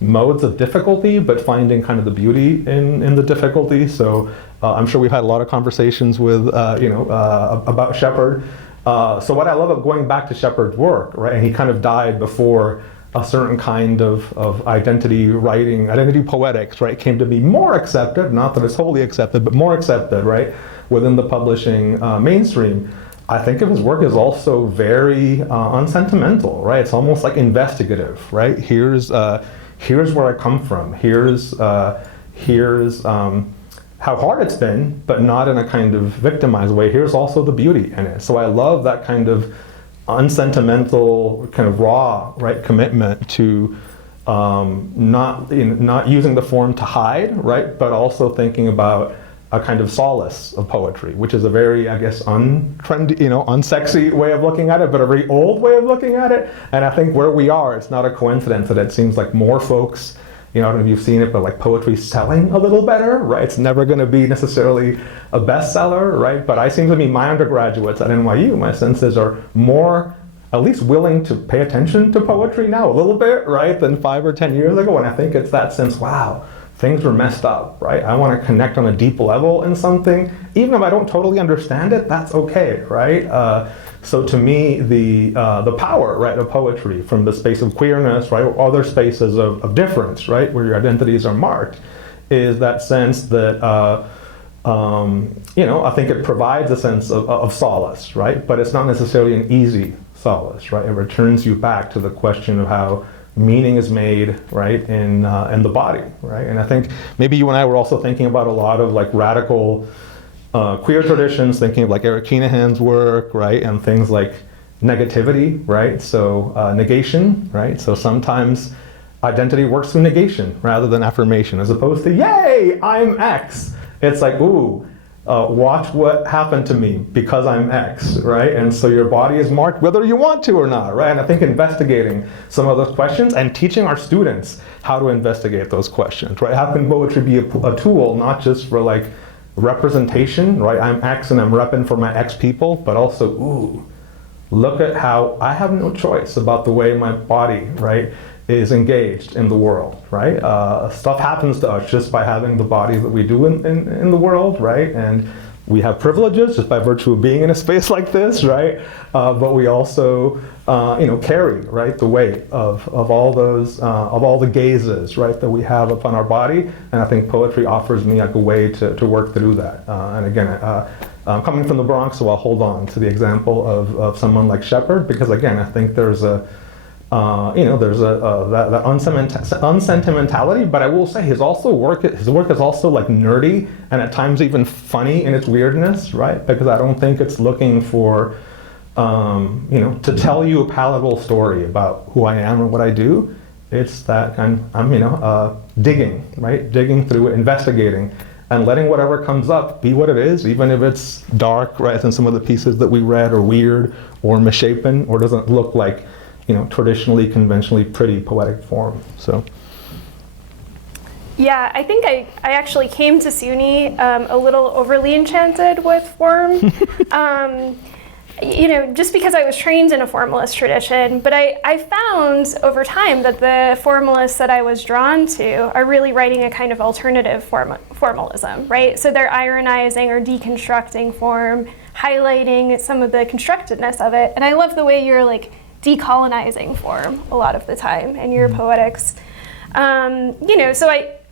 modes of difficulty, but finding kind of the beauty in the difficulty. So I'm sure we've had a lot of conversations with, about Shepard. So what I love about going back to Shepard's work, right, and he kind of died before a certain kind of identity writing, identity poetics, right, came to be more accepted, not that it's wholly accepted, but more accepted, right, within the publishing mainstream. I think of his work as also very unsentimental, right? It's almost like investigative, right? Here's where I come from. Here's how hard it's been, but not in a kind of victimized way. Here's also the beauty in it. So I love that kind of unsentimental, kind of raw, right, commitment to not using the form to hide, right, but also thinking about a kind of solace of poetry, which is a very, I guess, untrendy, unsexy way of looking at it, but a very old way of looking at it. And I think where we are, it's not a coincidence that it seems like more folks, I don't know if you've seen it, but like poetry's selling a little better, right? It's never going to be necessarily a bestseller, right? But I seem to be my undergraduates at NYU, my senses are more, at least willing to pay attention to poetry now a little bit, right, than 5 or 10 years ago. And I think it's that sense, wow, things were messed up, right? I want to connect on a deep level in something. Even if I don't totally understand it, that's okay, right? So to me, the power, right, of poetry from the space of queerness, right, or other spaces of difference, right, where your identities are marked, is that sense that, I think it provides a sense of solace, right? But it's not necessarily an easy solace, right? It returns you back to the question of how meaning is made, right, in the body, right? And I think maybe you and I were also thinking about a lot of like radical queer traditions, thinking of like Eric Kinahan's work, right, and things like negativity, right? So negation, right? So sometimes identity works through negation rather than affirmation, as opposed to, yay, I'm X. It's like, ooh, watch what happened to me because I'm X, right? And so your body is marked whether you want to or not, right? And I think investigating some of those questions and teaching our students how to investigate those questions, right? How can poetry be a tool, not just for like representation, right? I'm X and I'm repping for my X people, but also, ooh, look at how I have no choice about the way my body, right, is engaged in the world, right? Stuff happens to us just by having the body that we do in the world, right? And we have privileges just by virtue of being in a space like this, right? But we also, carry, right, the weight of all those, of all the gazes, right, that we have upon our body. And I think poetry offers me like a way to work through that. And again, coming from the Bronx, so I'll hold on to the example of someone like Shepard, because again, I think there's that unsentimentality, but I will say his work is also like nerdy and at times even funny in its weirdness, right? Because I don't think it's looking for, to tell you a palatable story about who I am or what I do. It's that I'm digging, right? Digging through it, investigating, and letting whatever comes up be what it is, even if it's dark, right? And some of the pieces that we read are weird or misshapen or doesn't look like, traditionally, conventionally pretty poetic form. So. Yeah, I think I actually came to SUNY a little overly enchanted with form. Just because I was trained in a formalist tradition, but I found over time that the formalists that I was drawn to are really writing a kind of alternative formalism, right? So they're ironizing or deconstructing form, highlighting some of the constructedness of it. And I love the way you're like decolonizing form a lot of the time in your poetics.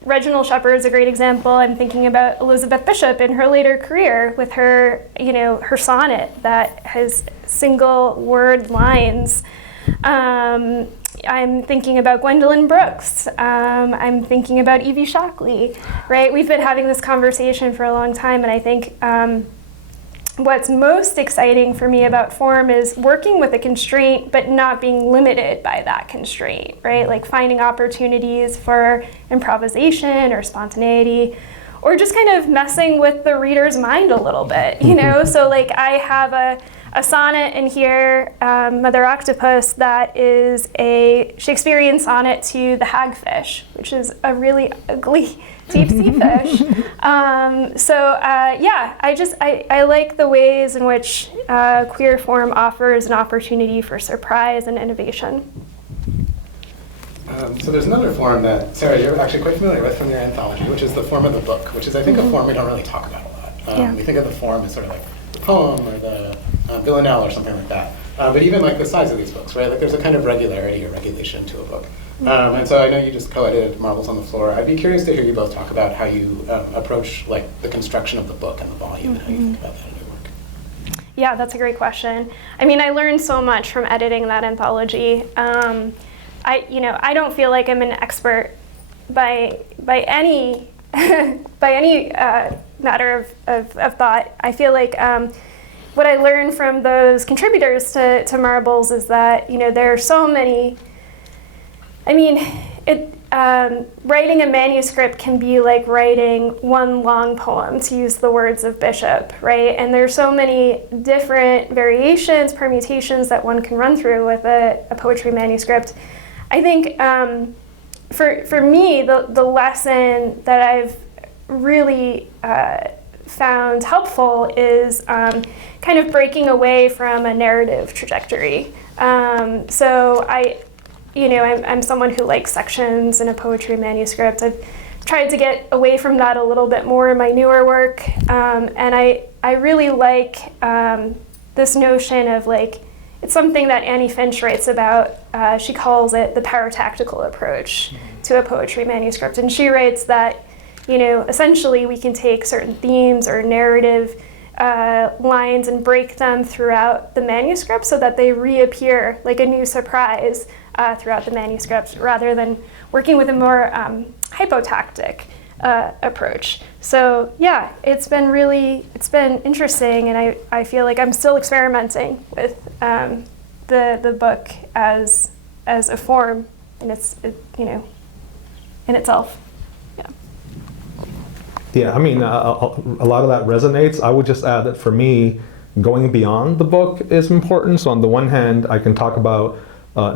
Reginald Shepard is a great example. I'm thinking about Elizabeth Bishop in her later career with her, her sonnet that has single word lines. I'm thinking about Gwendolyn Brooks. I'm thinking about Evie Shockley, right? We've been having this conversation for a long time, and I think what's most exciting for me about form is working with a constraint, but not being limited by that constraint, right? Like finding opportunities for improvisation or spontaneity, or just kind of messing with the reader's mind a little bit, So like I have a sonnet in here, Mother Octopus, that is a Shakespearean sonnet to the hagfish, which is a really ugly deep sea fish. I like the ways in which queer form offers an opportunity for surprise and innovation. So there's another form that, Sarah, you're actually quite familiar with from your anthology, which is the form of the book, which is, I think, a form we don't really talk about a lot. We think of the form as sort of like the poem or the villanelle or something like that. But even like the size of these books, right? Like there's a kind of regularity or regulation to a book. And so I know you just co-edited Marbles on the Floor. I'd be curious to hear you both talk about how you approach like the construction of the book and the volume and how you think about that in your work. Yeah, that's a great question. I mean, I learned so much from editing that anthology. I don't feel like I'm an expert by any matter of thought. I feel like what I learned from those contributors to Marbles is that there are so many. I mean, writing a manuscript can be like writing one long poem, to use the words of Bishop, right? And there's so many different variations, permutations that one can run through with a poetry manuscript. I think for me, the lesson that I've really found helpful is kind of breaking away from a narrative trajectory. So I'm someone who likes sections in a poetry manuscript. I've tried to get away from that a little bit more in my newer work. And I really like this notion of like, it's something that Annie Finch writes about. She calls it the paratactical approach to a poetry manuscript. And she writes that, essentially we can take certain themes or narrative lines and break them throughout the manuscript so that they reappear like a new surprise throughout the manuscript, rather than working with a more hypotactic approach. So yeah, it's been interesting, and I feel like I'm still experimenting with the book as a form in itself. Yeah, I mean, a lot of that resonates. I would just add that for me, going beyond the book is important. So on the one hand, I can talk about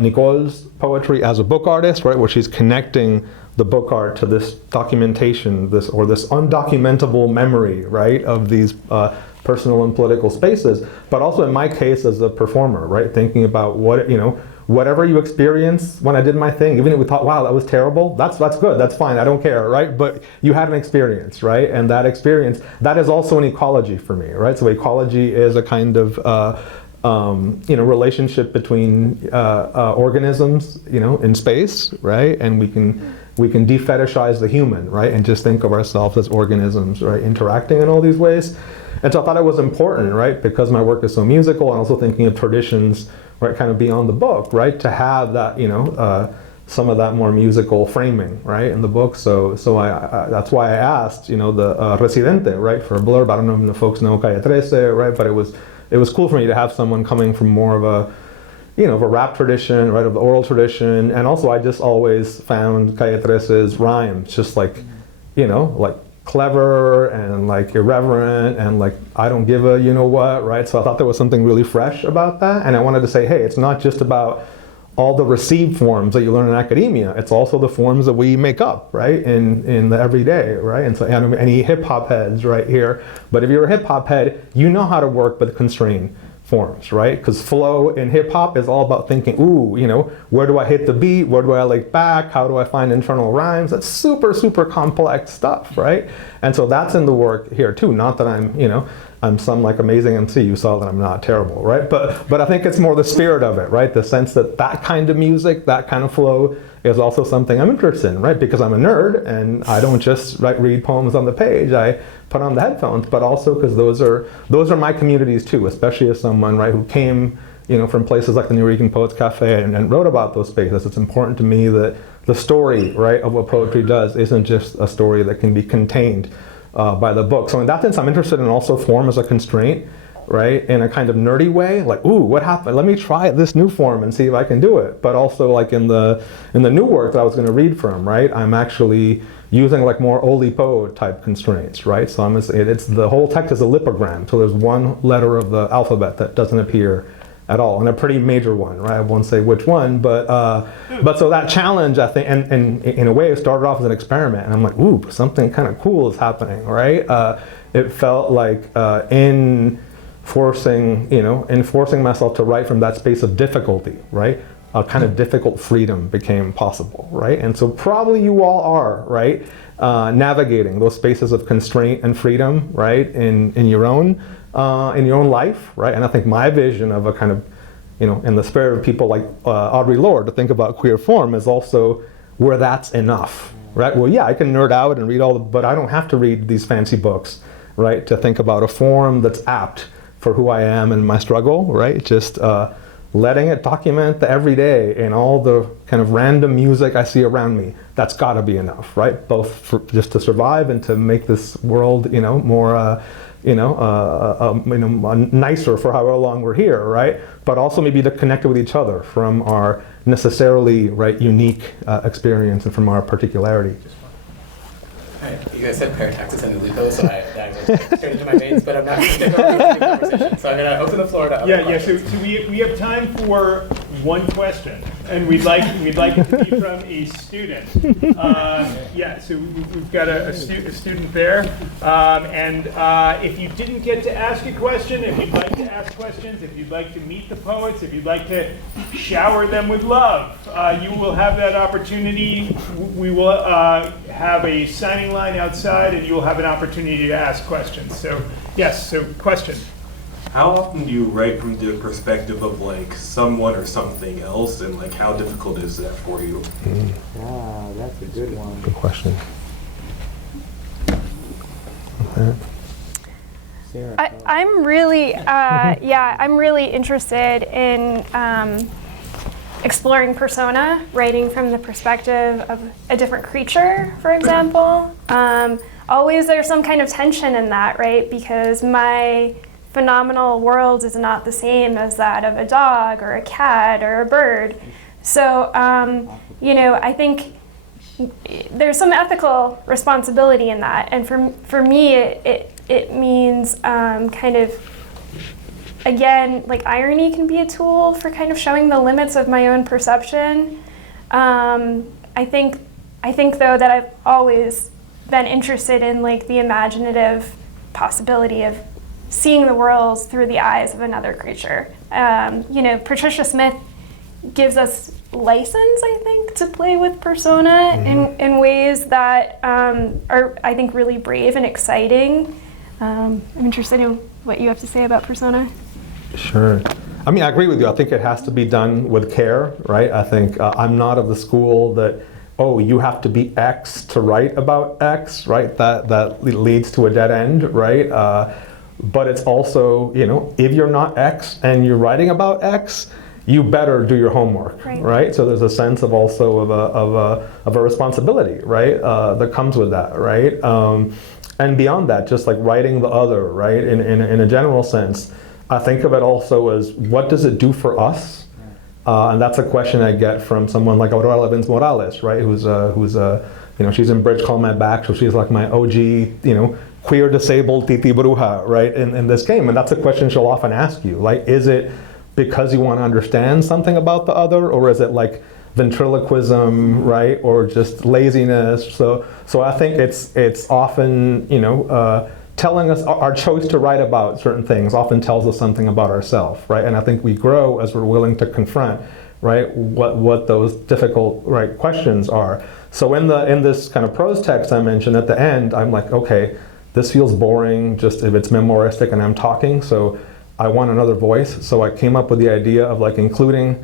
Nicole's poetry as a book artist, right, where she's connecting the book art to this documentation, this undocumentable memory, right, of these personal and political spaces. But also in my case as a performer, right, thinking about what, whatever you experience when I did my thing, even if we thought, wow, that was terrible, that's good, that's fine, I don't care, right? But you had an experience, right? And that experience, that is also an ecology for me, right? So ecology is a kind of relationship between organisms, in space, right? And we can de-fetishize the human, right? And just think of ourselves as organisms, right? Interacting in all these ways. And so I thought it was important, right? Because my work is so musical and also thinking of traditions, right, kind of beyond the book, right, to have that, some of that more musical framing, right, in the book. So I that's why I asked, the Residente, right, for a blurb. I don't know if the folks know Calle 13, right, but it was cool for me to have someone coming from more of a, of a rap tradition, right, of the oral tradition, and also I just always found Calle 13's rhymes just like, like clever and like irreverent and like I don't give a what, right? So I thought there was something really fresh about that, and I wanted to say, hey, it's not just about all the received forms that you learn in academia, it's also the forms that we make up, right, in the everyday, right? And so any hip hop heads right here, but if you're a hip hop head, you know how to work with constrained forms, right? Because flow in hip hop is all about thinking, where do I hit the beat? Where do I link back? How do I find internal rhymes? That's super, super complex stuff, right? And so that's in the work here too. Not that I'm some like amazing MC. You saw that I'm not terrible, right? But I think it's more the spirit of it, right? The sense that that kind of music, that kind of flow is also something I'm interested in, right? Because I'm a nerd and I don't just read poems on the page. I put on the headphones, but also because those are my communities too, especially as someone, right, who came, from places like the Nuyorican Poets Cafe and wrote about those spaces. It's important to me that the story, right, of what poetry does isn't just a story that can be contained by the book. So in that sense, I'm interested in also form as a constraint, right, in a kind of nerdy way, like, ooh, what happened? Let me try this new form and see if I can do it. But also like in the new work that I was going to read from, right, I'm actually using like more Oulipo type constraints, right? So it's the whole text is a lipogram, so there's one letter of the alphabet that doesn't appear at all, and a pretty major one, right? I won't say which one, but so that challenge, I think, and in a way, it started off as an experiment, and I'm like, ooh, something kind of cool is happening, right? It felt like enforcing myself to write from that space of difficulty, right? A kind of difficult freedom became possible, right? And so probably you all are, right, navigating those spaces of constraint and freedom, right, in your own life, right? And I think my vision of a kind of, in the spirit of people like Audre Lorde, to think about queer form is also where that's enough, right? Well, yeah, I can nerd out and read but I don't have to read these fancy books, right, to think about a form that's apt for who I am and my struggle, right? Just letting it document the everyday and all the kind of random music I see around me. That's got to be enough, right? Both for just to survive and to make this world, more, nicer for however long we're here, right? But also maybe to connect with each other from our necessarily, right, unique experience and from our particularity. All right, you guys said parataxis and Oulipo, so I went straight into my veins, but I'm not going to take over the conversation. So I'm going to open the floor to other questions. So we have time for one question, and we'd like it to be from a student. So we've got a student there, and if you didn't get to ask a question, if you'd like to ask questions, if you'd like to meet the poets, if you'd like to shower them with love, you will have that opportunity. We will have a signing line outside, and you'll have an opportunity to ask questions. So yes, so question. How often do you write from the perspective of like someone or something else, and like how difficult is that for you? That's a good one. Good question. Sarah, I'm really, I'm really interested in exploring persona, writing from the perspective of a different creature, for example. Always there's some kind of tension in that, right? Because my phenomenal world is not the same as that of a dog or a cat or a bird. So, I think there's some ethical responsibility in that, and for me, it means kind of, again, like irony can be a tool for kind of showing the limits of my own perception. I think though that I've always been interested in like the imaginative possibility of seeing the world through the eyes of another creature. Patricia Smith gives us license, I think, to play with persona in ways that are, I think, really brave and exciting. I'm interested in what you have to say about persona. Sure. I mean, I agree with you. I think it has to be done with care, right? I think I'm not of the school that, oh, you have to be X to write about X, right? That leads to a dead end, right? But it's also, if you're not X and you're writing about X, you better do your homework, right? So there's a sense of also of a responsibility, right? That comes with that, right? And beyond that, just like writing the other, right? In a general sense, I think of it also as what does it do for us? And that's a question I get from someone like Aurora Levins Morales, right? She's in Bridge Call My Back, so she's like my OG, queer disabled Titi Bruja, right? In this game, and that's a question she'll often ask you, like, is it because you want to understand something about the other, or is it like ventriloquism, right, or just laziness? So I think it's often, telling us our choice to write about certain things often tells us something about ourselves, right? And I think we grow as we're willing to confront, right, what those difficult, right, questions are. So in this kind of prose text I mentioned at the end, I'm like, okay, this feels boring just if it's memoristic and I'm talking, so I want another voice. So I came up with the idea of like including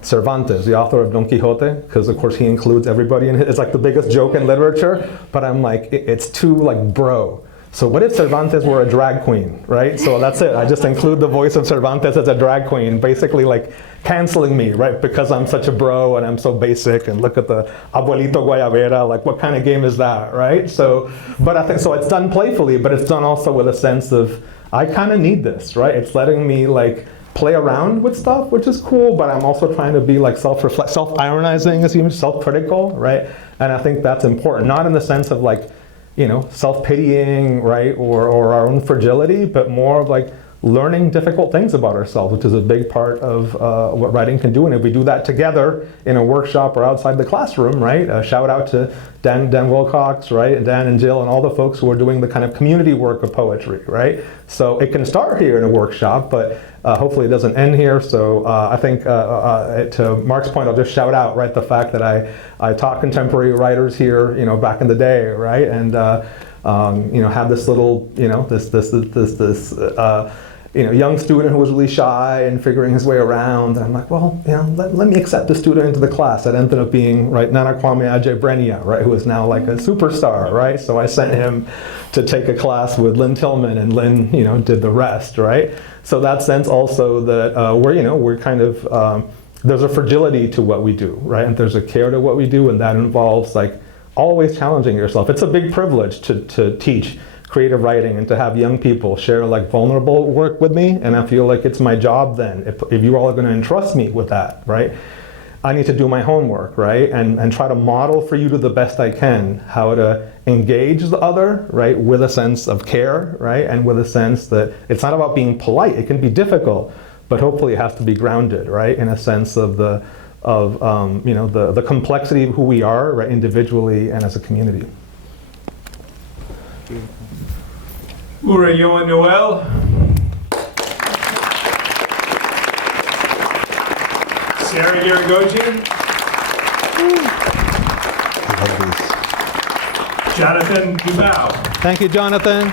Cervantes, the author of Don Quixote, because of course he includes everybody in it. It's like the biggest joke in literature, but I'm like, it's too like bro. So what if Cervantes were a drag queen, right? So that's it. I just include the voice of Cervantes as a drag queen, basically like canceling me, right? Because I'm such a bro and I'm so basic, and look at the abuelito guayabera, like what kind of game is that, right? So, but I think, so it's done playfully, but it's done also with a sense of, I kind of need this, right? It's letting me like play around with stuff, which is cool, but I'm also trying to be like self-ironizing, as you self-critical, right? And I think that's important, not in the sense of like, self-pitying, right, or our own fragility, but more of like learning difficult things about ourselves, which is a big part of what writing can do. And if we do that together in a workshop or outside the classroom, right, shout out to Dan Wilcox, right, and Dan and Jill and all the folks who are doing the kind of community work of poetry, right? So it can start here in a workshop, but hopefully it doesn't end here. So I think to Mark's point, I'll just shout out, right, the fact that I taught contemporary writers here, back in the day, right, and had this little, young student who was really shy and figuring his way around. And I'm like, well, let me accept the student into the class. That ended up being, right, Nana Kwame Adjei-Brenia, right, who is now like a superstar, right? So I sent him to take a class with Lynn Tillman, and Lynn, did the rest, right? So that sense also that we're kind of, there's a fragility to what we do, right? And there's a care to what we do, and that involves like always challenging yourself. It's a big privilege to teach creative writing and to have young people share like vulnerable work with me, and I feel like it's my job then, if you all are going to entrust me with that, right, I need to do my homework, right, and try to model for you to the best I can how to engage the other, right, with a sense of care, right, and with a sense that it's not about being polite. It can be difficult, but hopefully it has to be grounded, right, in a sense of the complexity of who we are, right, individually and as a community. Urayoán Noel. Sarah Giragosian. Jonathan Dubow. Thank you, Jonathan.